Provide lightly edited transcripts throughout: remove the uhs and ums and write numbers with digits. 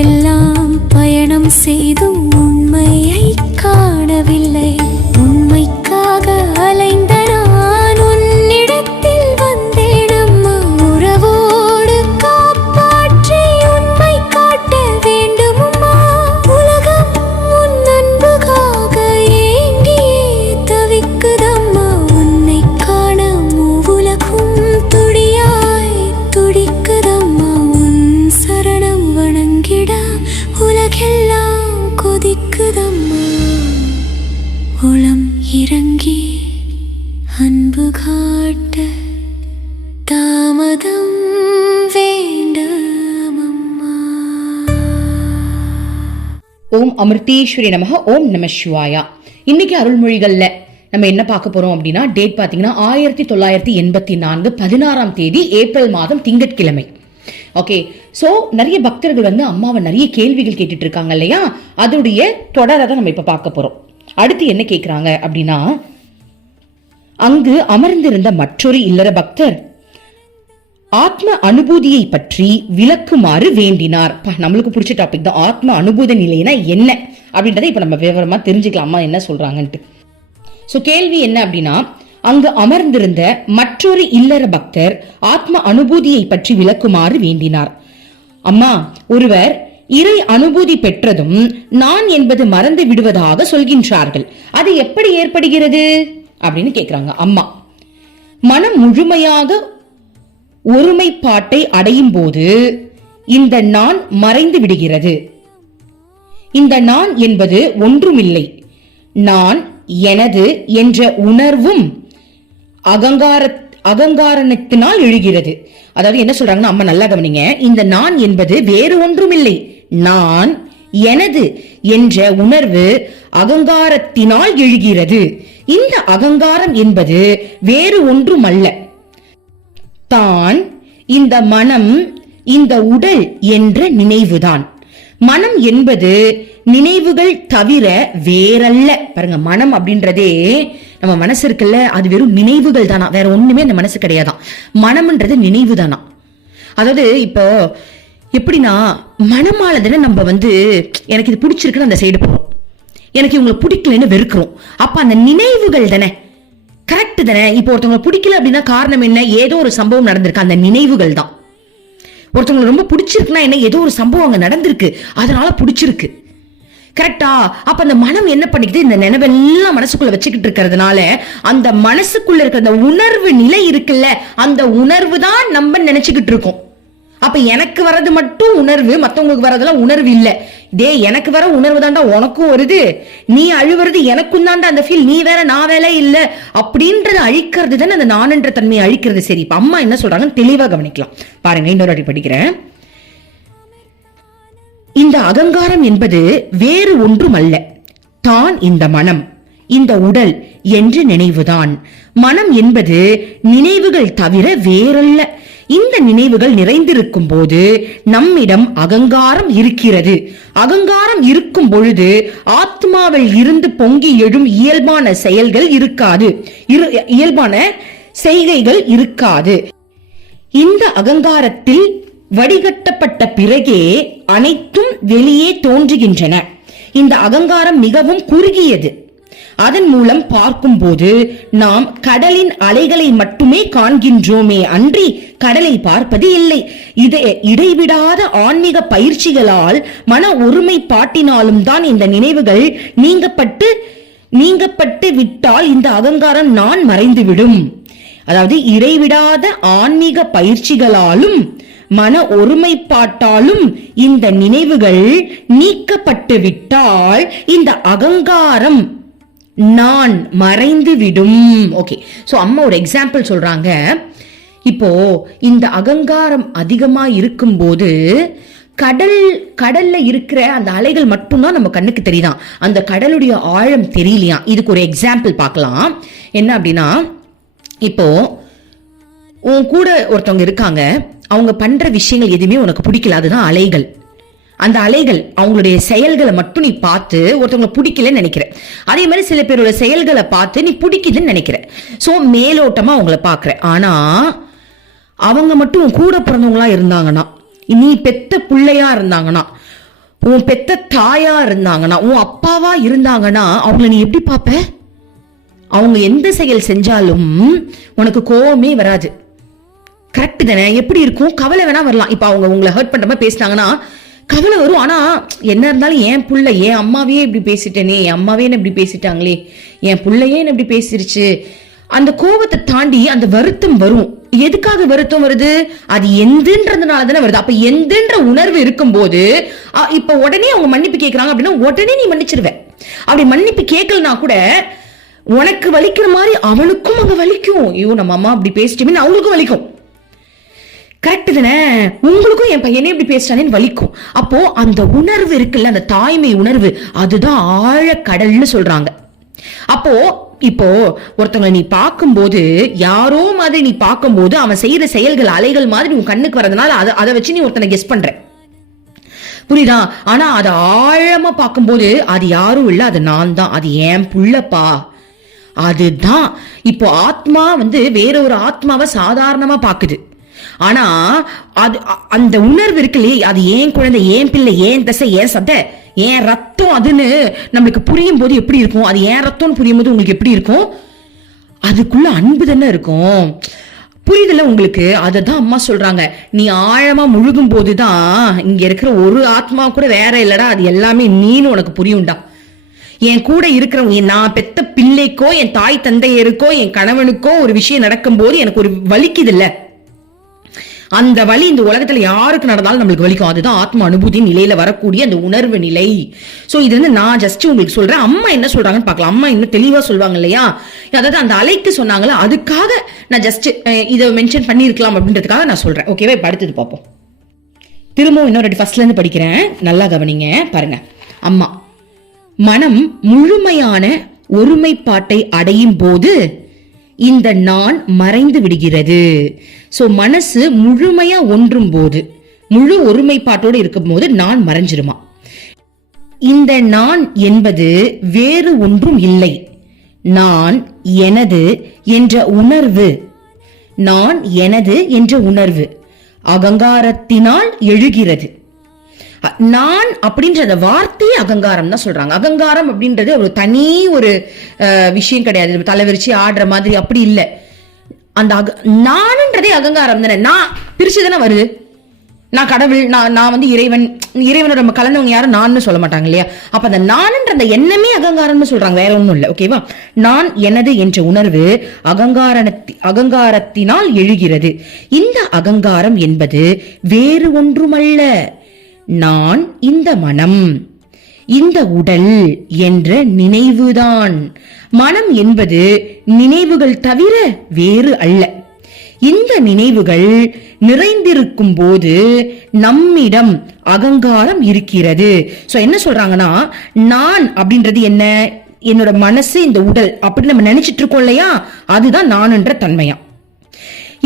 உலகெல்லாம் பயணம் செய்தும் உண்மையை காணவில்லை. உண்மைக்காக அலைந்த நான் உன்னிடத்தில் வந்தேன் அம்மா. உறவோடு காப்பாற்றி உண்மை காட்ட வேண்டும் அம்மா. உலகம் உன் அன்புக்காக ஏங்கியே தவிக்குதம்மா. உன்னை காண மூவுலகும் துடியாய் துடிக்குதம்மா. உன் சரணம் வணங்கிட உலகெல்லாம் கொதிக்குதம்மா. உளம் இறங்கி அன்பு காட்ட தாமதம் வேண்டாமம்மா. ஓம் அமிர்தேஸ்வரி நமக. ஓம் நம சிவாயா. இன்னைக்கு அருள்மொழிகள்ல நம்ம என்ன பார்க்க போறோம் அப்படின்னா, டேட் பாத்தீங்கன்னா 1984 16ஆம் தேதி ஏப்ரல் மாதம் திங்கட்கிழமை. ஓகே, சோ நிறைய பக்தர்கள் அம்மாவை நிறைய கேள்விகள் கேட்டுட்டு இருக்காங்க இல்லையா, அதோடைய தொடரை தான் நம்ம இப்ப பார்க்க போறோம். அடுத்து என்ன கேக்குறாங்க அப்படின்னா, அங்கு அமர்ந்திருந்த மற்றொரு இல்லற பக்தர் ஆத்ம அனுபூதியை பற்றி விளக்குமாறு வேண்டினார். நம்மளுக்கு பிடிச்ச டாபிக் தான் ஆத்ம அனுபூத நிலைனா என்ன அப்படின்றத இப்ப நம்ம விவரமா தெரிஞ்சுக்கலாம் அம்மா என்ன சொல்றாங்கன்ட்டு. சோ கேள்வி என்ன அப்படின்னா, அங்கு அமர்ந்திருந்த மற்றொரு இல்லற பக்தர் ஆத்ம அனுபூதியை பற்றி விளக்குமாறு வேண்டினார். அம்மா, ஒருவர் இறை அனுபூதி பெற்றதும் நான் என்பது மறந்து விடுவதாக சொல்கின்றார்கள். அது எப்படி ஏற்படுகிறது அப்படின்னு கேக்குறாங்க அம்மா. மனம் முழுமையாக ஒருமைப்பாட்டை அடையும் போது இந்த நான் மறைந்து விடுகிறது. இந்த நான் என்பது ஒன்றுமில்லை. நான் எனது என்ற உணர்வும் அகங்காரத்தினால் எழுகிறது. அதாவது என்ன சொல்றாங்கன்னா, அம்மா நல்லா கவனிங்க, இந்த நான் என்பது வேறு ஒன்றுமில்லை. நான் எனது என்ற உணர்வு அகங்காரத்தினால் எழுகிறது. இந்த அகங்காரம் என்பது வேறு ஒன்றும் அல்ல. தான் இந்த மனம், இந்த உடல் என்ற நினைவுதான். மனம் என்பது நினைவுகள் தவிர வேறல்ல. பாருங்க, மனம் அப்படின்றதே நம்ம மனசு இருக்குல்ல, அது வெறும் நினைவுகள் தானா, வேற ஒண்ணுமே அந்த மனசு கிடையாதான். மனம்ன்றது நினைவு தானா. அதாவது இப்போ எப்படின்னா, மனமாலதானே நம்ம எனக்கு இது பிடிச்சிருக்குன்னு அந்த சைடு போறோம், எனக்கு இவங்களை பிடிக்கலன்னு வெறுக்கிறோம். அப்ப அந்த நினைவுகள் தானே கரெக்ட் தானே. இப்போ ஒருத்தவங்களை பிடிக்கல அப்படின்னா காரணம் என்ன, ஏதோ ஒரு சம்பவம் நடந்திருக்கு, அந்த நினைவுகள் தான். ஒருத்தவங்களை ரொம்ப பிடிச்சிருக்குன்னா என்ன, ஏதோ ஒரு சம்பவம் அங்க நடந்திருக்கு, அதனால பிடிச்சிருக்கு. கரெக்டா? அப்ப அந்த மனம் என்ன பண்ணிக்குது, இந்த நினைவெல்லாம் மனசுக்குள்ள வச்சுக்கிட்டு இருக்கிறதுனால அந்த மனசுக்குள்ள இருக்கிற அந்த உணர்வு நிலை இருக்குல்ல, அந்த உணர்வு தான் நம்ம நினைச்சுக்கிட்டு இருக்கோம். அப்ப எனக்கு வர்றது மட்டும் உணர்வு, மத்தவங்களுக்கு வர்றதெல்லாம் உணர்வு இல்ல. டே, எனக்கு வர உணர்வு தாண்டா உனக்கும் வருது, நீ அழுவுறது எனக்கும் தாண்டா அந்த ஃபீல், நீ வேற நான் வேலை இல்ல அப்படின்றது அழிக்கிறது தானே அந்த நான்ன்ற தன்மையை அழிக்கிறது. சரி, இப்ப அம்மா என்ன சொல்றாங்க தெளிவா கவனிக்கலாம் பாருங்க. இன்னொரு வாட்டி படிக்கிறேன். இந்த அகங்காரம் என்பது வேறு ஒன்றும் அல்ல. தான் இந்த மனம், இந்த உடல் என்று நினைவுதான். மனம் என்பது நினைவுகள் தவிர வேறல்ல. இந்த நினைவுகள் நிறைந்திருக்கும் போது நம்மிடம் அகங்காரம் இருக்கிறது. அகங்காரம் இருக்கும் பொழுது ஆத்மாவில் இருந்து பொங்கி எழும் இயல்பான செயல்கள் இருக்காது, இயல்பான செய்கைகள் இருக்காது. இந்த அகங்காரத்தில் வடிகட்டப்பட்ட பிறகே அனைத்தும் வெளியே தோன்றுகின்றன. இந்த அகங்காரம் மிகவும் குறுகியது. அதன் மூலம் பார்க்கும் போது நாம் கடலின் அலைகளை மட்டுமே காண்கின்றோமே அன்றி கடலை பார்ப்பது இல்லை. இது இடைவிடாத ஆன்மீக பயிற்சிகளால் மன ஒருமைப்பாட்டினாலும் தான் இந்த நினைவுகள் நீங்கப்பட்டு விட்டால் இந்த அகங்காரம் நான் மறைந்துவிடும். அதாவது இடைவிடாத ஆன்மீக பயிற்சிகளாலும் மன ஒருமைப்பாட்டாலும் இந்த நினைவுகள் நீக்கப்பட்டு விட்டால் இந்த அகங்காரம் நான் மறைந்து விடும். ஓகே, சோ அம்மா ஒரு எக்ஸாம்பிள் சொல்றாங்க. இப்போ இந்த அகங்காரம் அதிகமா இருக்கும் போது கடல்ல இருக்கிற அந்த அலைகள் மட்டும்தான் நம்ம கண்ணுக்கு தெரியுதான், அந்த கடலுடைய ஆழம் தெரியலையா. இதுக்கு ஒரு எக்ஸாம்பிள் பார்க்கலாம். என்ன அப்படின்னா, இப்போ உன் கூட ஒருத்தவங்க இருக்காங்க, அவங்க பண்ற விஷயங்கள் எதுவுமே உனக்கு பிடிக்கல, அதுதான் அலைகள். அந்த அலைகள் அவங்களுடைய செயல்களை மட்டும் நீ பார்த்து ஒருத்தவங்களை பிடிக்கலன்னு நினைக்கிற. அதே மாதிரி சில பேரோட செயல்களை பார்த்து நீ பிடிக்குதுன்னு நினைக்கிற. சோ மேலோட்டமா அவங்கள பாக்குற. ஆனா அவங்க மட்டும் கூட பிறந்தவங்களா இருந்தாங்கன்னா, நீ பெத்த பிள்ளையா இருந்தாங்கன்னா, உன் பெத்த தாயா இருந்தாங்கன்னா, உன் அப்பாவா இருந்தாங்கன்னா அவங்கள நீ எப்படி பாப்ப? அவங்க எந்த செயல் செஞ்சாலும் உனக்கு கோவமே வராது. கரெக்ட் தானே? எப்படி இருக்கும்? கவலை வேணா வரலாம். இப்ப அவங்க உங்களை ஹர்ட் பண்ற மாதிரி பேசினாங்கன்னா கவலை வரும். ஆனா என்ன இருந்தாலும் என் புள்ள, என் அம்மாவே இப்படி பேசிட்டேனே, என் அம்மாவே என்ன இப்படி பேசிட்டாங்களே, என் புள்ளையே என்ன இப்படி பேசிருச்சு, அந்த கோபத்தை தாண்டி அந்த வருத்தம் வரும். எதுக்காக வருத்தம் வருது? அது எந்தன்றதுனால தானே வருது. அப்ப எந்தன்ற உணர்வு இருக்கும் போது இப்ப உடனே அவங்க மன்னிப்பு கேட்கறாங்க அப்படின்னா உடனே நீ மன்னிச்சிருவ. அப்படி மன்னிப்பு கேட்கலனா கூட உனக்கு வலிக்கிற மாதிரி அவனுக்கும் அங்க வலிக்கும். ஐயோ நம்ம அம்மா அப்படி பேசிட்டேன்னு அவங்களுக்கும் வலிக்கும். கரெக்ட் தானே? உங்களுக்கும் என் பையனே இப்படி பேசிட்டானேன்னு வலிக்கும். அப்போ அந்த உணர்வு இருக்குல்ல, அந்த தாய்மை உணர்வு, அதுதான் ஆழக்கடல்னு சொல்றாங்க. அப்போ இப்போ ஒருத்தவங்க நீ பார்க்கும்போது, யாரோ மாதிரி நீ பார்க்கும்போது அவன் செய்யற செயல்கள் அலைகள் மாதிரி உன் கண்ணுக்கு வரதுனால அதை வச்சு நீ ஒருத்தனை கெஸ் பண்ற, புரியுதா? ஆனா அதை ஆழமா பார்க்கும்போது அது யாரும் இல்ல, அது நான் தான், அது என் புள்ளப்பா. அதுதான் இப்போ ஆத்மா வேற ஒரு ஆத்மாவை சாதாரணமா பாக்குது. ஆனா அது அந்த உணர்வு இருக்குல்லையே, அது ஏன் குழந்தை, ஏன் பிள்ளை, ஏன் தசை, ஏன் சதை, ஏன் ரத்தம் அதுன்னு நம்மளுக்கு புரியும் போது எப்படி இருக்கும்? அது ஏன் ரத்தம்னு புரியும் போது உங்களுக்கு எப்படி இருக்கும்? அதுக்குள்ள அன்பு தானே இருக்கும். புரியுதுல உங்களுக்கு? அததான் அம்மா சொல்றாங்க, நீ ஆழமா முழுகும் போதுதான் இங்க இருக்கிற ஒரு ஆத்மா கூட வேற இல்லடா, அது எல்லாமே நீன்னு உனக்கு புரியும்டா. என் கூட இருக்கிறவங்க, நான் பெத்த பிள்ளைக்கோ என் தாய் தந்தையருக்கோ என் கணவனுக்கோ ஒரு விஷயம் நடக்கும் போது எனக்கு ஒரு வலிக்குது இல்ல, அந்த வலி இந்த உலகத்துல யாருக்கு நடந்தாலும் நம்மளுக்கு வலிக்கும். அதுதான் ஆத்ம அனுபூதி நிலையில வரக்கூடிய அந்த உணர்வு நிலை. சோ இது நான் ஜஸ்ட் உங்களுக்கு சொல்றேன். அம்மா என்ன சொல்றாங்கன்னு பார்க்கலாம். அம்மா இன்னும் தெளிவா சொல்லுவாங்க இல்லையா? அதாவது அந்த அலைக்கு சொன்னாங்களா, அதுக்காக நான் ஜஸ்ட் இதை மென்ஷன் பண்ணிருக்கலாம் அப்படின்றதுக்காக நான் சொல்றேன். ஓகேவா? இப்ப அடுத்தது பார்ப்போம். திரும்பவும் இன்னொரு ஃபர்ஸ்ட்ல இருந்து படிக்கிறேன், நல்லா கவனிங்க. பாருங்க. அம்மா, மனம் முழுமையான ஒருமைப்பாட்டை அடையும் போது இந்த நான் மறைந்து விடுகிறது. சோ மனசு முழுமையா ஒன்றும் போது, முழு ஒருமைப்பாட்டோடு இருக்கும் போது நான் மறைஞ்சிருமா. இந்த நான் என்பது வேறு ஒன்றும் இல்லை, நான் எனது என்ற உணர்வு. நான் எனது என்ற உணர்வு அகங்காரத்தினால் எழுகிறது. நான் அப்படின்ற அந்த வார்த்தையே அகங்காரம் தான் சொல்றாங்க. அகங்காரம் அப்படின்றது ஒரு தனி ஒரு விஷயம் கிடையாது, தலைவிரிச்சு ஆடுற மாதிரி அப்படி இல்லை. அந்த நான்ன்றதே அகங்காரம் தானே. நான் பிரிச்சு தானே வருது. நான் கடவுள், நான் இறைவன், இறைவனோட நம்ம கலந்தவங்க யாரும் நான் சொல்ல மாட்டாங்க இல்லையா? அப்ப அந்த நான்ன்ற அந்த எண்ணமே அகங்காரம்னு சொல்றாங்க, வேற ஒண்ணும் இல்லை. ஓகேவா? நான் எனது என்ற உணர்வு அகங்காரத்தினால் எழுகிறது. இந்த அகங்காரம் என்பது வேறு ஒன்றுமல்ல, நான் இந்த மனம், இந்த உடல் என்ற நினைவுதான். மனம் என்பது நினைவுகள் தவிர வேறு அல்ல. இந்த நினைவுகள் நிறைந்திருக்கும் போது நம்மிடம் அகங்காரம் இருக்கிறது. சோ என்ன சொல்றாங்கன்னா, நான் அப்படின்றது என்ன? என்னோட மனசு, இந்த உடல் அப்படி நம்ம நினைச்சிட்டு இருக்கோம் இல்லையா, அதுதான் நான் என்ற தன்மையா.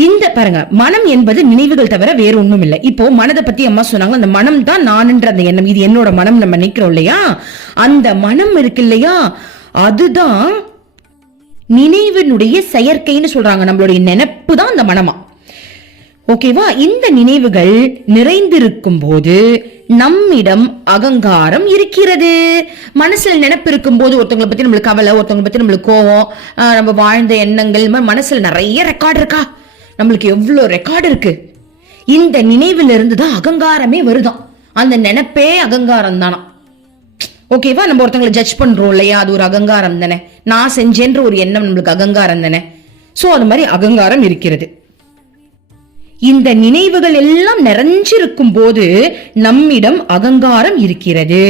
இந்த பாருங்க, மனம் என்பது நினைவுகள் தவிர வேற ஒண்ணும் இல்லை. இப்போ மனதை பத்தி அம்மா சொன்னாங்க, அந்த மனம் தான் நான்ன்ற அந்த எண்ணம், இது என்னோட மனம் நம்ம நினைக்கிறோம் இல்லையா, அந்த மனம் இருக்கு இல்லையா, அதுதான் நினைவினுடைய செயற்கைன்னு சொல்றாங்க. நம்மளுடைய நினைப்பு தான் அந்த மனமா. ஓகேவா? இந்த நினைவுகள் நிறைந்திருக்கும் போது நம்மிடம் அகங்காரம் இருக்கிறது. மனசுல நினைப்பு இருக்கும் போது ஒருத்தவங்களை பத்தி நம்மளுக்கு கவலை, ஒருத்தவங்களை பத்தி நம்மளுக்கு கோவம், நம்ம வாழ்ந்த எண்ணங்கள், மனசுல நிறைய ரெக்கார்டு இருக்கா, நம்மளுக்கு எவ்வளவு ரெக்கார்டு இருக்கு. இந்த நினைவுல இருந்து தான் அகங்காரமே வருதான். அந்த நினைப்பே அகங்காரம் தானா. ஓகேவா? நம்ம ஒருத்தவங்களை ஜட்ஜ் பண்றோம் இல்லையா, அது ஒரு அகங்காரம் தானே. நான் செஞ்சேன்ற ஒரு எண்ணம் நம்மளுக்கு அகங்காரம் தானே. சோ அது மாதிரி அகங்காரம் இருக்கிறது. இந்த நினைவுகள் எல்லாம் நிறைஞ்சிருக்கும் போது நம்மிடம் அகங்காரம் இருக்கிறது.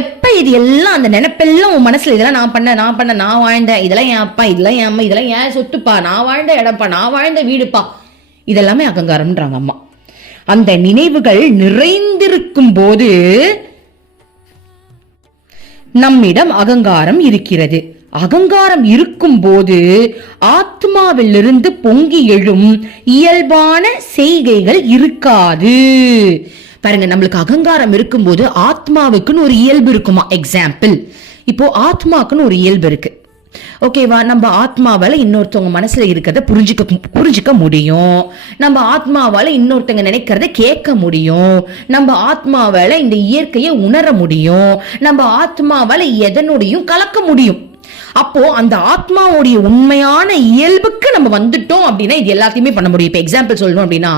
எப்ப இது எல்லாம், அந்த நினைப்பெல்லாம் உன் மனசுல, இதெல்லாம் நான் பண்ண, நான் வாழ்ந்த, இதெல்லாம் என் அப்பா, இதெல்லாம் என் அம்மா, இதெல்லாம் என் சொத்துப்பா, நான் வாழ்ந்த இடப்பா, நான் வாழ்ந்த வீடுப்பா, இதெல்லாமே அகங்காரம்ன்றாங்க அம்மா. அந்த நினைவுகள் நிறைந்திருக்கும் போது நம்மிடம் அகங்காரம் இருக்கிறது. அகங்காரம் இருக்கும் போது ஆத்மாவிலிருந்து பொங்கி எழும் இயல்பான செய்கைகள் இருக்காது. பாருங்க, நம்மளுக்கு அகங்காரம் இருக்கும் போது ஆத்மாவுக்குன்னு ஒரு இயல்பு இருக்குமா. எக்ஸாம்பிள், இப்போ ஆத்மாக்குன்னு ஒரு இயல்பு இருக்கு. ஓகேவா? நம்ம ஆத்மாவால இன்னொருத்தவங்க மனசுல இருக்கிறத புரிஞ்சுக்க முடியும். நம்ம ஆத்மாவால இன்னொருத்தவங்க நினைக்கிறத கேட்க முடியும். நம்ம ஆத்மாவால இந்த இயற்கையை உணர முடியும். நம்ம ஆத்மாவால எதனுடையும் கலக்க முடியும். அப்போ அந்த ஆத்மாவுடைய உண்மையான இயல்புக்கு நம்ம வந்துட்டோம் அப்படின்னா இது எல்லாத்தையுமே பண்ண முடியும். இப்ப எக்ஸாம்பிள் சொல்லணும் அப்படின்னா,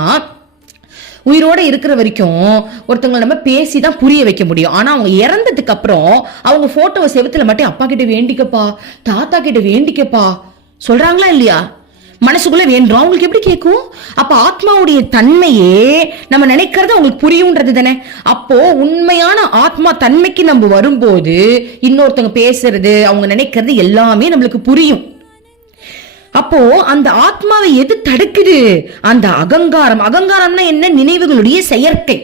உயிரோட இருக்கிற வரைக்கும் ஒருத்தவங்களை நம்ம பேசிதான் புரிய வைக்க முடியும். ஆனா அவங்க இறந்ததுக்கு அப்புறம் அவங்க போட்டோவை செவத்துல மட்டும் அப்பா கிட்ட வேண்டிக்கப்பா, தாத்தா கிட்ட வேண்டிக்கப்பா சொல்றாங்களா இல்லையா? மனசுக்குள்ள வேண்டுறோம். அவங்களுக்கு எப்படி கேட்கும்? அப்ப ஆத்மாவுடைய தன்மையே நம்ம நினைக்கிறது அவங்களுக்கு புரியும்ன்றது தானே. அப்போ உண்மையான ஆத்மா தன்மைக்கு நம்ம வரும்போது இன்னொருத்தவங்க பேசுறது, அவங்க நினைக்கிறது எல்லாமே நம்மளுக்கு புரியும். அப்போ அந்த ஆத்மாவை எது தடுக்குது? அந்த அகங்காரம். அகங்காரம்னா என்ன? நினைவுகளுடைய செயற்கை.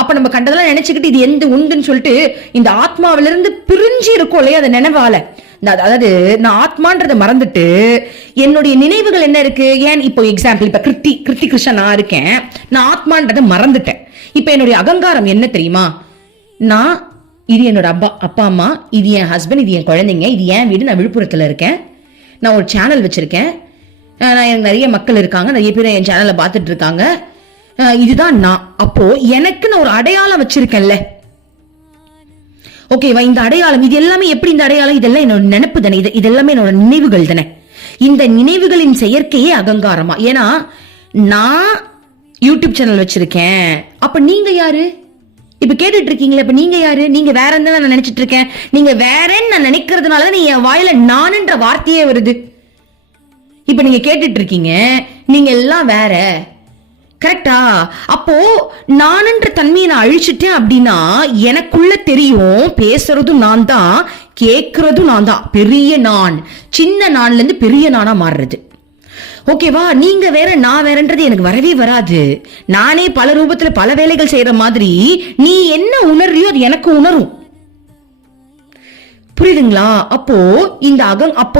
அப்ப நம்ம கண்டதெல்லாம் நினைச்சுக்கிட்டு இது எந்த உண்டுன்னு சொல்லிட்டு இந்த ஆத்மாவிலிருந்து பிரிஞ்சு இருக்கும் இல்லையா, அந்த நினைவால. அதாவது நான் ஆத்மான்றதை மறந்துட்டு என்னுடைய நினைவுகள் என்ன இருக்கு. ஏன் இப்போ எக்ஸாம்பிள், இப்ப கிருத்தி கிருஷ்ணன் நான் இருக்கேன், நான் ஆத்மான்றதை மறந்துட்டேன். இப்ப என்னுடைய அகங்காரம் என்ன தெரியுமா? நான் இது என்னோட அப்பா அம்மா, இது என் ஹஸ்பண்ட், இது என் குழந்தைங்க, இது என் வீடு, நான் விழுப்புரத்துல இருக்கேன், நான் ஒரு சேனல் வச்சிருக்கேன், எனக்கு நிறைய மக்கள் இருக்காங்க, நிறைய பேர் என் சேனலை பார்த்துட்டு இருக்காங்க, இதுதான் நான். அப்போ எனக்கு நான் ஒரு அடையாளம் வச்சிருக்கேன்ல, ஓகேவா? இந்த அடையாளம் இது எல்லாமே எப்படி? இந்த அடையாளம் இதெல்லாம் என்னோட நினைப்பு தானே, இது எல்லாமே என்னோட நினைவுகள் தானே. இந்த நினைவுகளின் செயற்கையே அகங்காரமா? ஏன்னா நான் யூடியூப் சேனல் வச்சிருக்கேன். அப்ப நீங்க யாரு? இப்ப கேட்டுட்டு இருக்கீங்களா? இப்ப நீங்க யாரு? நீங்க வேற நான் நினைச்சிட்டு இருக்கேன். நீங்க வேறன்னு நான் நினைக்கிறதுனாலதான் என் வாயில நானுன்ற வார்த்தையே வருது. இப்ப நீங்க கேட்டுட்டு இருக்கீங்க, நீங்க எல்லாம் வேற, கரெக்டா? அப்போ நானுன்ற தன்மையை நான் அழிச்சிட்டேன் அப்படின்னா எனக்குள்ள தெரியும், பேசுறதும் நான் தான், கேட்கறதும் நான் தான். பெரிய நான் சின்ன நான்ல இருந்து பெரிய நானா மாறுறது. ஓகேவா? நீங்க வேற நான் வேறன்றது எனக்கு வரவே வராது. நானே பல ரூபத்துல பல வேலைகள் செய்யற மாதிரி நீ என்ன உணர்றியோ அது எனக்கு உணரும். புரியுதுங்களா? அப்போ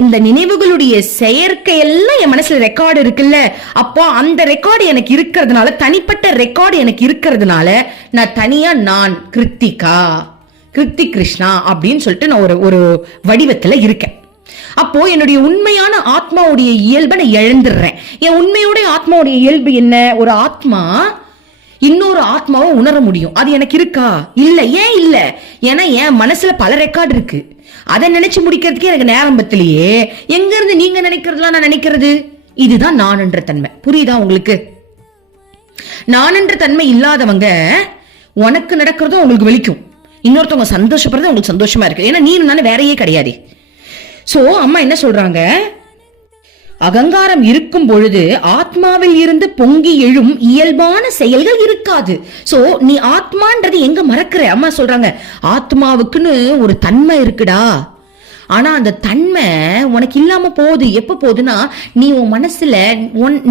இந்த நினைவுகளுடைய செயற்கையெல்லாம் என் மனசுல ரெக்கார்டு இருக்குல்ல, அப்போ அந்த ரெக்கார்டு எனக்கு இருக்கிறதுனால, தனிப்பட்ட ரெக்கார்டு எனக்கு இருக்கிறதுனால நான் தனியா நான் கிருத்தி கிருஷ்ணா அப்படின்னு சொல்லிட்டு நான் ஒரு வடிவத்துல இருக்கேன். அப்போ என்னுடைய உண்மையான ஆத்மாவுடைய இயல்பை நான் இழந்துடுறேன். என் உண்மையோட ஆத்மாவுடைய இயல்பு என்ன? ஒரு ஆத்மா இன்னொரு ஆத்மாவை உணர முடியும். அது எனக்கு இருக்கா? இல்ல. ஏன் இல்ல? ஏன்னா என் மனசுல பல ரெக்கார்டு இருக்கு. அதை நினைச்சு முடிக்கிறதுக்கே எனக்கு நேரம் பத்தலையே. எங்க இருந்து நீங்க நினைக்கிறதுலாம் நான் நினைக்கிறது? இதுதான் நான்ன்ற தன்மை. புரியுதா உங்களுக்கு? நான்ன்ற தன்மை இல்லாதவங்க உனக்கு நடக்கிறதும் உங்களுக்கு வலிக்கும், இன்னொருத்தவங்க சந்தோஷப்படுறது உங்களுக்கு சந்தோஷமா இருக்கு. ஏன்னா நீ நானே வேறையே கிடையாது. சோ அம்மா என்ன சொல்றாங்க? அகங்காரம் இருக்கும் பொழுது ஆத்மாவில் இருந்து பொங்கி எழும் இயல்பான செயல்கள் இருக்காது. சோ நீ ஆத்மான்றது எங்க மறக்கிற? அம்மா சொல்றாங்க, ஆத்மாவுக்குன்னு ஒரு தன்மை இருக்குடா, ஆனா அந்த தன்மை உனக்கு இல்லாம போகுது. எப்ப போகுதுன்னா, நீ உன் மனசுல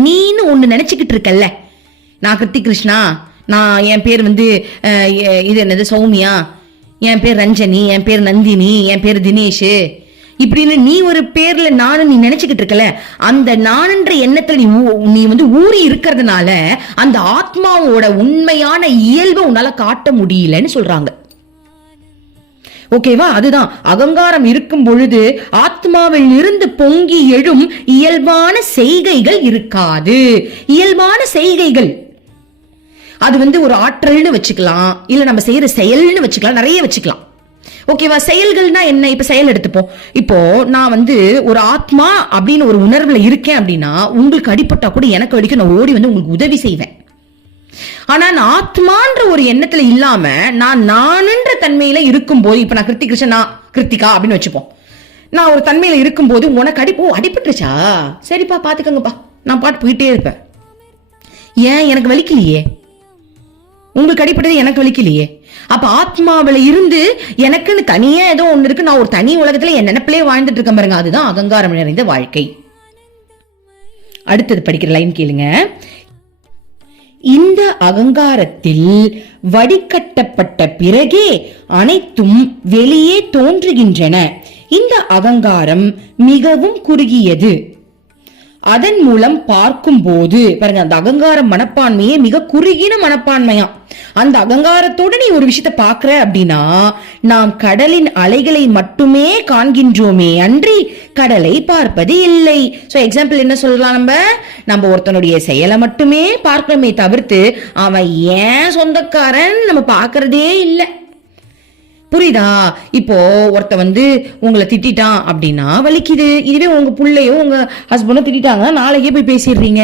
நீன்னு ஒண்ணு நினைச்சுக்கிட்டு இருக்கல்ல, நான் கிருத்தி கிருஷ்ணா, நான் என் பேர் இது என்னது சௌமியா, என் பேர் ரஞ்சனி, என் பேர் நந்தினி, என் பேர் தினேஷ், இப்படின்னு நீ ஒரு பேர்ல நானும் நீ நினைச்சுக்கிட்டு இருக்கல, அந்த நானுன்ற எண்ணத்துல நீ ஊறி இருக்கிறதுனால அந்த ஆத்மாவோட உண்மையான இயல்பை உன்னால காட்ட முடியலன்னு சொல்றாங்க. ஓகேவா? அதுதான் அகங்காரம் இருக்கும் பொழுது ஆத்மாவில் இருந்து பொங்கி எழும் இயல்பான செய்கைகள் இருக்காது. இயல்பான செய்கைகள் அது ஒரு ஆற்றல்னு வச்சுக்கலாம், இல்ல நம்ம செய்யற செயல்னு வச்சுக்கலாம், நிறைய வச்சுக்கலாம். ஓகேவா? செயல்கள்னா என்ன? இப்ப செயல் எடுத்துப்போம். இப்போ நான் ஒரு ஆத்மா அப்படின்னு ஒரு உணர்வுல இருக்கேன் அப்படின்னா, உங்களுக்கு அடிபட்டா கூட எனக்கு அடிக்க நான் ஓடி உங்களுக்கு உதவி செய்வேன். ஆனா நான் ஆத்மான்ற ஒரு எண்ணத்துல இல்லாம நானுன்ற தன்மையில இருக்கும் போது, இப்ப நான் கிருத்தி கிருஷ்ணா கிருத்திகா அப்படின்னு வச்சுப்போம், நான் ஒரு தன்மையில இருக்கும் போது உனக்கு அடிபட்டுருச்சா, சரிப்பா பாத்துக்கங்கப்பா, நான் பாட்டு போயிட்டே இருப்பேன். ஏன்? எனக்கு வலிக்கலையே. உங்களுக்கு அடிப்பட்டது எனக்கு வலிக்கலையே. அப்ப ஆத்மாவில இருந்து எனக்குன்னு தனியா ஏதோ ஒண்ணு இருக்கு, நான் ஒரு தனி உலகத்துல என் நினைப்பிலே வாழ்ந்துட்டு இருக்கேன் பாருங்க, அதுதான் அகங்காரம் நிறைந்த வாழ்க்கை. அடுத்தது படிக்கிற லைன் கேளுங்க. இந்த அகங்காரத்தில் வடிகட்டப்பட்ட பிறகே அனைத்தும் வெளியே தோன்றுகின்றன. இந்த அகங்காரம் மிகவும் குறுகியது. அதன் மூலம் பார்க்கும் போது பாருங்க, அந்த அகங்கார மனப்பான்மையே மிக குறுகின மனப்பான்மையா. அந்த அகங்காரத்தோட நீ ஒரு விஷயத்த பாக்குற அப்படின்னா, நாம் கடலின் அலைகளை மட்டுமே காண்கின்றோமே அன்றி கடலை பார்ப்பது இல்லை. சோ எக்ஸாம்பிள் என்ன சொல்லலாம், நம்ம ஒருத்தனுடைய செயலை மட்டுமே பார்க்கணுமே தவிர்த்து அவன் ஏன் சொந்தக்காரன் நம்ம பாக்குறதே இல்லை. புரியுதா? இப்போ ஒருத்த உங்களை திட்டான் அப்படின்னா வலிக்குது. இதுவே உங்க புள்ளையோ உங்க ஹஸ்பண்டோ திட்டாங்க, நாளைக்கே போய் பேசிடுறீங்க.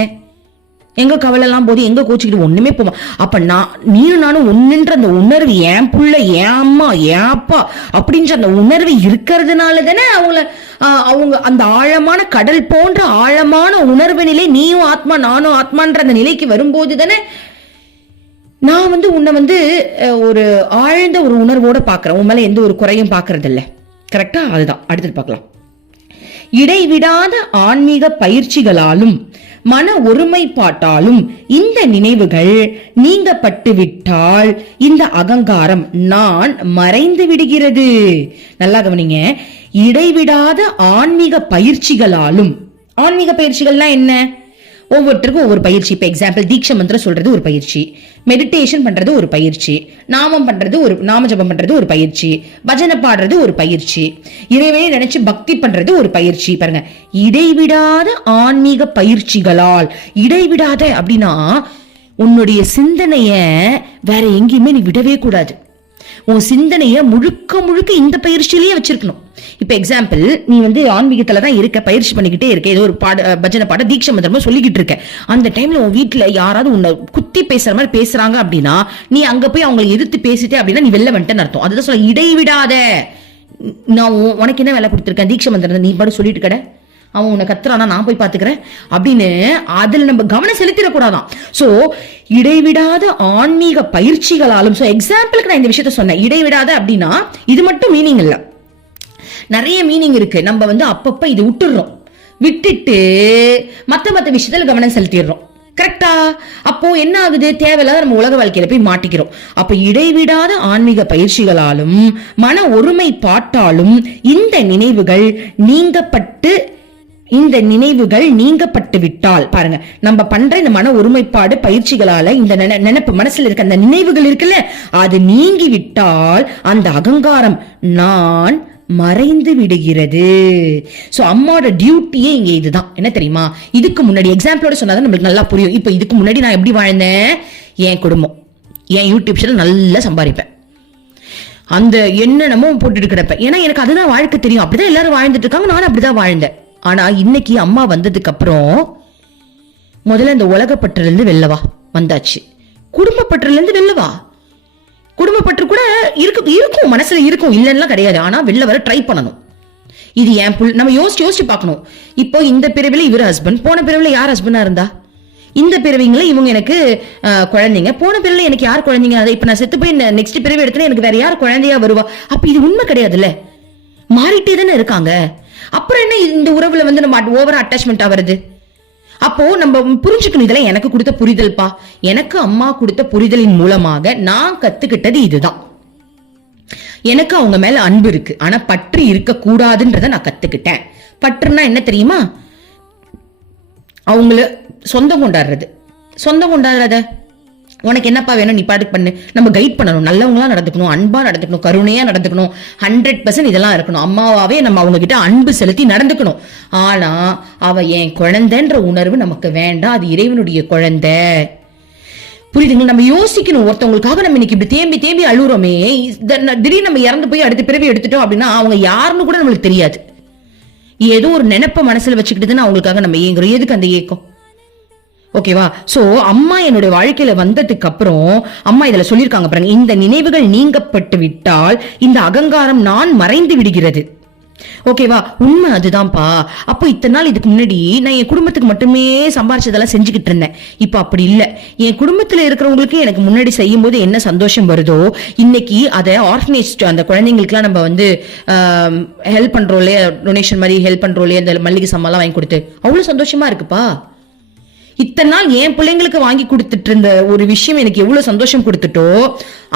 எங்க கவலை எல்லாம் போது, எங்க கோச்சுக்கிட்டு ஒண்ணுமே போமா. அப்ப நீயும் நானும் ஒண்ணுன்ற அந்த உணர்வு, என் புள்ள, என் அம்மா, என் அப்பா அப்படின்ற அந்த உணர்வு இருக்கிறதுனால தானே அவங்க அந்த ஆழமான கடல் போன்ற ஆழமான உணர்வு நிலை, நீயும் ஆத்மா நானும் ஆத்மான்ற அந்த நிலைக்கு வரும்போது தானே நான் உன்னை ஒரு ஆழ்ந்த ஒரு உணர்வோட பாக்குறேன். உன் மேல எந்த ஒரு குறையும் பாக்குறது இல்ல. கரெக்டா? அதுதான் அடுத்து பார்க்கலாம். இடைவிடாத ஆன்மீக பயிற்சிகளாலும் மன ஒருமைப்பாட்டாலும் இந்த நினைவுகள் நீங்கப்பட்டு விட்டால் இந்த அகங்காரம் நான் மறைந்து விடுகிறது. நல்லா கவனிங்க. இடைவிடாத ஆன்மீக பயிற்சிகளாலும், ஆன்மீக பயிற்சிகள்னா என்ன? ஒவ்வொருத்தருக்கும் ஒவ்வொரு பயிற்சி. இப்ப எக்ஸாம்பிள், தீட்சை மந்திரம் சொல்றது ஒரு பயிற்சி, மெடிடேஷன் பண்றது ஒரு பயிற்சி, நாமம் பண்றது ஒரு நாம ஜபம் பண்றது ஒரு பயிற்சி, பஜனை பாடுறது ஒரு பயிற்சி, இறைவனை நினைச்சு பக்தி பண்றது ஒரு பயிற்சி. பாருங்க, இடைவிடாத ஆன்மீக பயிற்சிகளால். இடைவிடாத அப்படின்னா உன்னுடைய சிந்தனைய வேற எங்கேயுமே நீ விடவே கூடாது. உன் சிந்தனைய முழுக்க முழுக்க இந்த பயிற்சியிலேயே வச்சிருக்கணும். இப்ப எக்ஸாம்பிள், நீ ஆன்மீகத்துலதான் இருக்க, பயிற்சி பண்ணிக்கிட்டே இருக்க, ஏதோ ஒரு பஜனை பாட தீட்சை மந்திரமா சொல்லிக்கிட்டு இருக்க. அந்த டைம்ல உன் வீட்டுல யாராவது உன்னை குத்தி பேசுற மாதிரி பேசுறாங்க அப்படின்னா, நீ அங்க போய் அவங்களை எதிர்த்து பேசிட்டே அப்படின்னா நீ வெளில வந்துட்டேன்னு அர்த்தம். அதுதான் சொல்ல இடைவிடாத. நான் உனக்கு என்ன வேலை கொடுத்துருக்கேன், தீட்சை மந்திரம் நீ பாடு சொல்லிட்டு கடை, அவன் உன்னை கத்துறானா, நான் போய் பாத்துக்கிறேன் அப்படின்னு அதுல நம்ம கவனம் செலுத்திடக்கூடாதான். சோ இடைவிடாத ஆன்மீக பயிற்சிகளாலும். சோ எக்ஸாம்பிளுக்கு நான் இந்த விஷயத்த சொன்னேன். இடைவிடாத அப்படின்னா இது மட்டும் மீனிங் இல்ல, நிறைய மீனிங் இருக்கு. நம்ம அப்பப்ப இது விட்டுட்டு மத்த விஷயத்துல கவனம் செலுத்திடுறோம். கரெக்டா? அப்போ என்ன ஆகுது, தேவையில்லாத நம்ம உலக வாழ்க்கையில போய் மாட்டிக்கிறோம். அப்ப இடைவிடாத ஆன்மீக பயிற்சிகளாலும் மன ஒருமைப்பாட்டாலும் இந்த நினைவுகள் நீங்கப்பட்டு விட்டால், பாருங்க, நம்ம பண்ற இந்த மன ஒருமைப்பாடு பயிற்சிகளால இந்த நினைப்பு மனசுல இருக்க அந்த நினைவுகள் இருக்குல்ல, அது நீங்கி விட்டால் அந்த அகங்காரம் நான் மறைந்து விடுகிறது. சோ அம்மாவோட டியூட்டியே இங்க இதுதான். என்ன தெரியுமா? இதுக்கு முன்னாடி எக்ஸாம்பிளோட சொன்னாதான் நம்மளுக்கு நல்லா புரியும். இப்ப இதுக்கு முன்னாடி நான் எப்படி வாழ்ந்தேன், என் குடும்பம், என் யூடியூப் சேனல் நல்லா சம்பாதிப்பேன், அந்த என்னென்னமோ போட்டுட்டு கிடப்பேன். ஏன்னா எனக்கு அதுதான் வாழ்க்கை தெரியும். அப்படிதான் எல்லாரும் வாழ்ந்துட்டு இருக்காங்க, நானும் அப்படிதான் வாழ்ந்தேன். ஆனா இன்னைக்கு அம்மா வந்ததுக்கு அப்புறம் முதல்ல இந்த உலகப்பற்றுல இருந்து வெளிலவா வந்தாச்சு, குடும்பப்பற்றுல இருந்து வெளிலவா. குடும்பப்பற்று கூட இருக்கும் மனசுல இருக்கும், இல்லைன்னா கிடையாது. ஆனா வெளில வர ட்ரை பண்ணணும். இது என் நம்ம யோசிச்சு பார்க்கணும். இப்போ இந்த பிறவில இவர் ஹஸ்பண்ட், போன பிறவில யார் ஹஸ்பண்டா இருந்தா, இந்த பிறவிங்கள இவங்க எனக்கு குழந்தைங்க, போன பிறவில எனக்கு யார் குழந்தைங்க, அதை இப்ப நான் செத்து போய் நெக்ஸ்ட் பிறவி எடுத்தா எனக்கு வேற யார் குழந்தையா வருவா. அப்ப இது உண்மை கிடையாதுல்ல, மாறிட்டே தானே இருக்காங்க. அப்புறம் என்ன இந்த உறவுல நம்ம ஓவரா அட்டாச்மெண்ட் ஆவறது? அப்போ நம்ம புரிஞ்சுக்கணும், இதெல்லாம் எனக்கு கொடுத்த புரிதல்பா. எனக்கு அம்மா கொடுத்த புரிதலின் மூலமாக நான் கத்துக்கிட்டது இதுதான். எனக்கு அவங்க மேல அன்பு இருக்கு, ஆனா பற்று இருக்க கூடாதுன்றத நான் கத்துக்கிட்டேன். பற்றுனா என்ன தெரியுமா? அவங்கள சொந்தம் கொண்டாடுறத உனக்கு என்னப்பா வேணும் நீ பாட்டுக்கு பண்ணு. நம்ம கைட் பண்ணணும், நல்லவங்களா நடந்துக்கணும், அன்பா நடந்துக்கணும், கருணையா நடந்துக்கணும், 100% இதெல்லாம் இருக்கணும். அம்மாவாவே நம்ம அவங்க கிட்ட அன்பு செலுத்தி நடந்துக்கணும். ஆனா அவ என் குழந்தைன்ற உணர்வு நமக்கு வேண்டாம், அது இறைவனுடைய குழந்தை. புரியுதுங்களா? நம்ம யோசிக்கணும். ஒருத்தவங்களுக்காக நம்ம இன்னைக்கு இப்படி தேம்பி அழுறோமே, திடீர்னு நம்ம இறந்து போய் அடுத்த பிறவி எடுத்துட்டோம் அப்படின்னா அவங்க யாருன்னு கூட நம்மளுக்கு தெரியாது. ஏதோ ஒரு நினைப்ப மனசுல வச்சுக்கிட்டுதுன்னு அவங்களுக்காக நம்ம ஏங்குறோம். எதுக்கு அந்த ஏக்கம்? ஓகேவா? சோ அம்மா என்னுடைய வாழ்க்கையில வந்ததுக்கு அப்புறம் அம்மா இதுல சொல்லிருக்காங்க பாருங்க, இந்த நினைவுகள் நீங்கப்பட்டு விட்டால் இந்த அகங்காரம் நான் மறைந்து விடுகிறது. ஓகேவா? உண்மை அதுதான்ப்பா. அப்போ இத்தனை நாள் இதுக்கு முன்னாடி நான் என் குடும்பத்துக்கு மட்டுமே சம்பாரிச்சதெல்லாம் செஞ்சுக்கிட்டு இருந்தேன். இப்ப அப்படி இல்ல. என் குடும்பத்துல இருக்கிறவங்களுக்கு எனக்கு முன்னாடி செய்யும் போது என்ன சந்தோஷம் வருதோ, இன்னைக்கு அதை ஆர்ஃபனேஜ் அந்த குழந்தைங்களுக்கு எல்லாம் நம்ம ஹெல்ப் பண்றோம் இல்லையா, டொனேஷன் மாதிரி ஹெல்ப் பண்றோம் இல்லையா, அந்த மல்லிகை சம்மாலாம் வாங்கி கொடுத்து அவ்வளவு சந்தோஷமா இருக்குப்பா. இத்தனை நாள் என் பிள்ளைங்களுக்கு வாங்கி கொடுத்துட்டு இருந்த ஒரு விஷயம் எனக்கு எவ்வளவு சந்தோஷம் கொடுத்துட்டோ,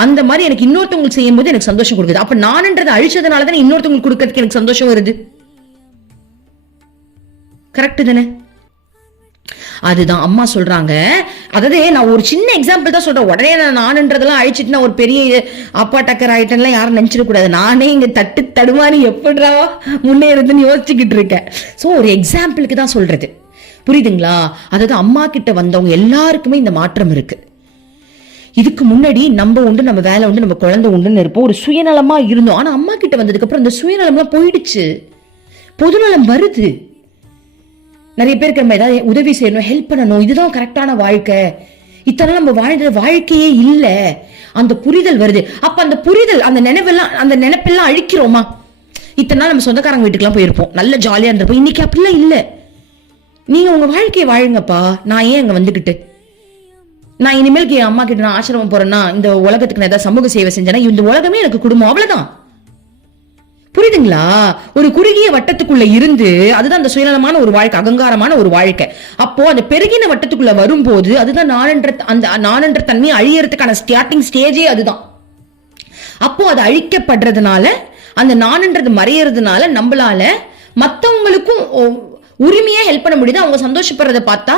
அந்த மாதிரி எனக்கு இன்னொருத்தவங்களுக்கு செய்யும் போது எனக்கு சந்தோஷம் கொடுக்குது. அப்ப நான்ன்றதை அழிச்சதுனாலதான் இன்னொருத்தவங்களுக்கு கொடுக்கறதுக்கு எனக்கு சந்தோஷம் வருது. கரெக்ட் தானே? அதுதான் அம்மா சொல்றாங்க. அதாவது நான் ஒரு சின்ன எக்ஸாம்பிள் தான் சொல்றேன். உடனே நானுன்றதெல்லாம் அழிச்சிட்டு நான் ஒரு பெரிய அப்பா டக்கர் ஆயிட்டேன்லாம் யாரும் நினைச்சிடக்கூடாது. நானே இங்க தட்டு தடுமாறி எப்படா முன்னேறதுன்னு யோசிச்சுக்கிட்டு இருக்கேன். ஸோ ஒரு எக்ஸாம்பிளுக்கு தான் சொல்றது, புரியுதுங்களா? அதாவது அம்மா கிட்ட வந்தவங்க எல்லாருக்குமே இந்த மாற்றம் இருக்கு. இதுக்கு முன்னாடி நம்ம உண்டு, நம்ம வேலை உண்டு, நம்ம குழந்தை உண்டுன்னு இருப்போம், ஒரு சுயநலமா இருந்தோம். ஆனா அம்மா கிட்ட வந்ததுக்கு அப்புறம் இந்த சுயநலம்லாம் போயிடுச்சு, பொதுநலம் வருது. நிறைய பேருக்கு நம்ம ஏதாவது உதவி செய்யணும், ஹெல்ப் பண்ணணும், இதுதான் கரெக்டான வாழ்க்கை, இத்தனை நம்ம வாழ்ந்த வாழ்க்கையே இல்ல, அந்த புரிதல் வருது. அப்ப அந்த புரிதல், அந்த நினைப்பெல்லாம் அழிக்கிறோமா? இத்தனை நாள் நம்ம சொந்தக்காரங்க வீட்டுக்கெல்லாம் போயிருப்போம், நல்ல ஜாலியா இருந்திருப்போம். இன்னைக்கு அப்படிலாம் இல்ல. நீங்க உங்க வாழ்க்கையை வாழுங்கப்பா, நான் ஏன் அங்க வந்துகிட்டு, நான் இனிமேல் என் அம்மா கிட்ட நான் ஆசிரமம் போறேன்னா, இந்த உலகத்துக்கு நான் ஏதாவது சமூக சேவை செஞ்சேன்னா இந்த உலகமே எனக்கு குடும்பம், அவ்வளவுதான். புரியுதுங்களா? ஒரு குறுகிய வட்டத்துக்குள்ள இருந்து, அதுதான் அந்த சுயநலமான ஒரு வாழ்க்கை, அகங்காரமான ஒரு வாழ்க்கை. அப்போ அந்த பெருகின வட்டத்துக்குள்ள வரும்போது அதுதான் நானென்ற தன்மை அழியறதுக்கான ஸ்டார்டிங் ஸ்டேஜே அதுதான். அப்போ அது அழிக்கப்படுறதுனால, அந்த நான்ன்றது மறையறதுனால நம்மளால மத்தவங்களுக்கும் உரிமையா ஹெல்ப் பண்ண முடியுது. அவங்க சந்தோஷப்படுறத பார்த்தா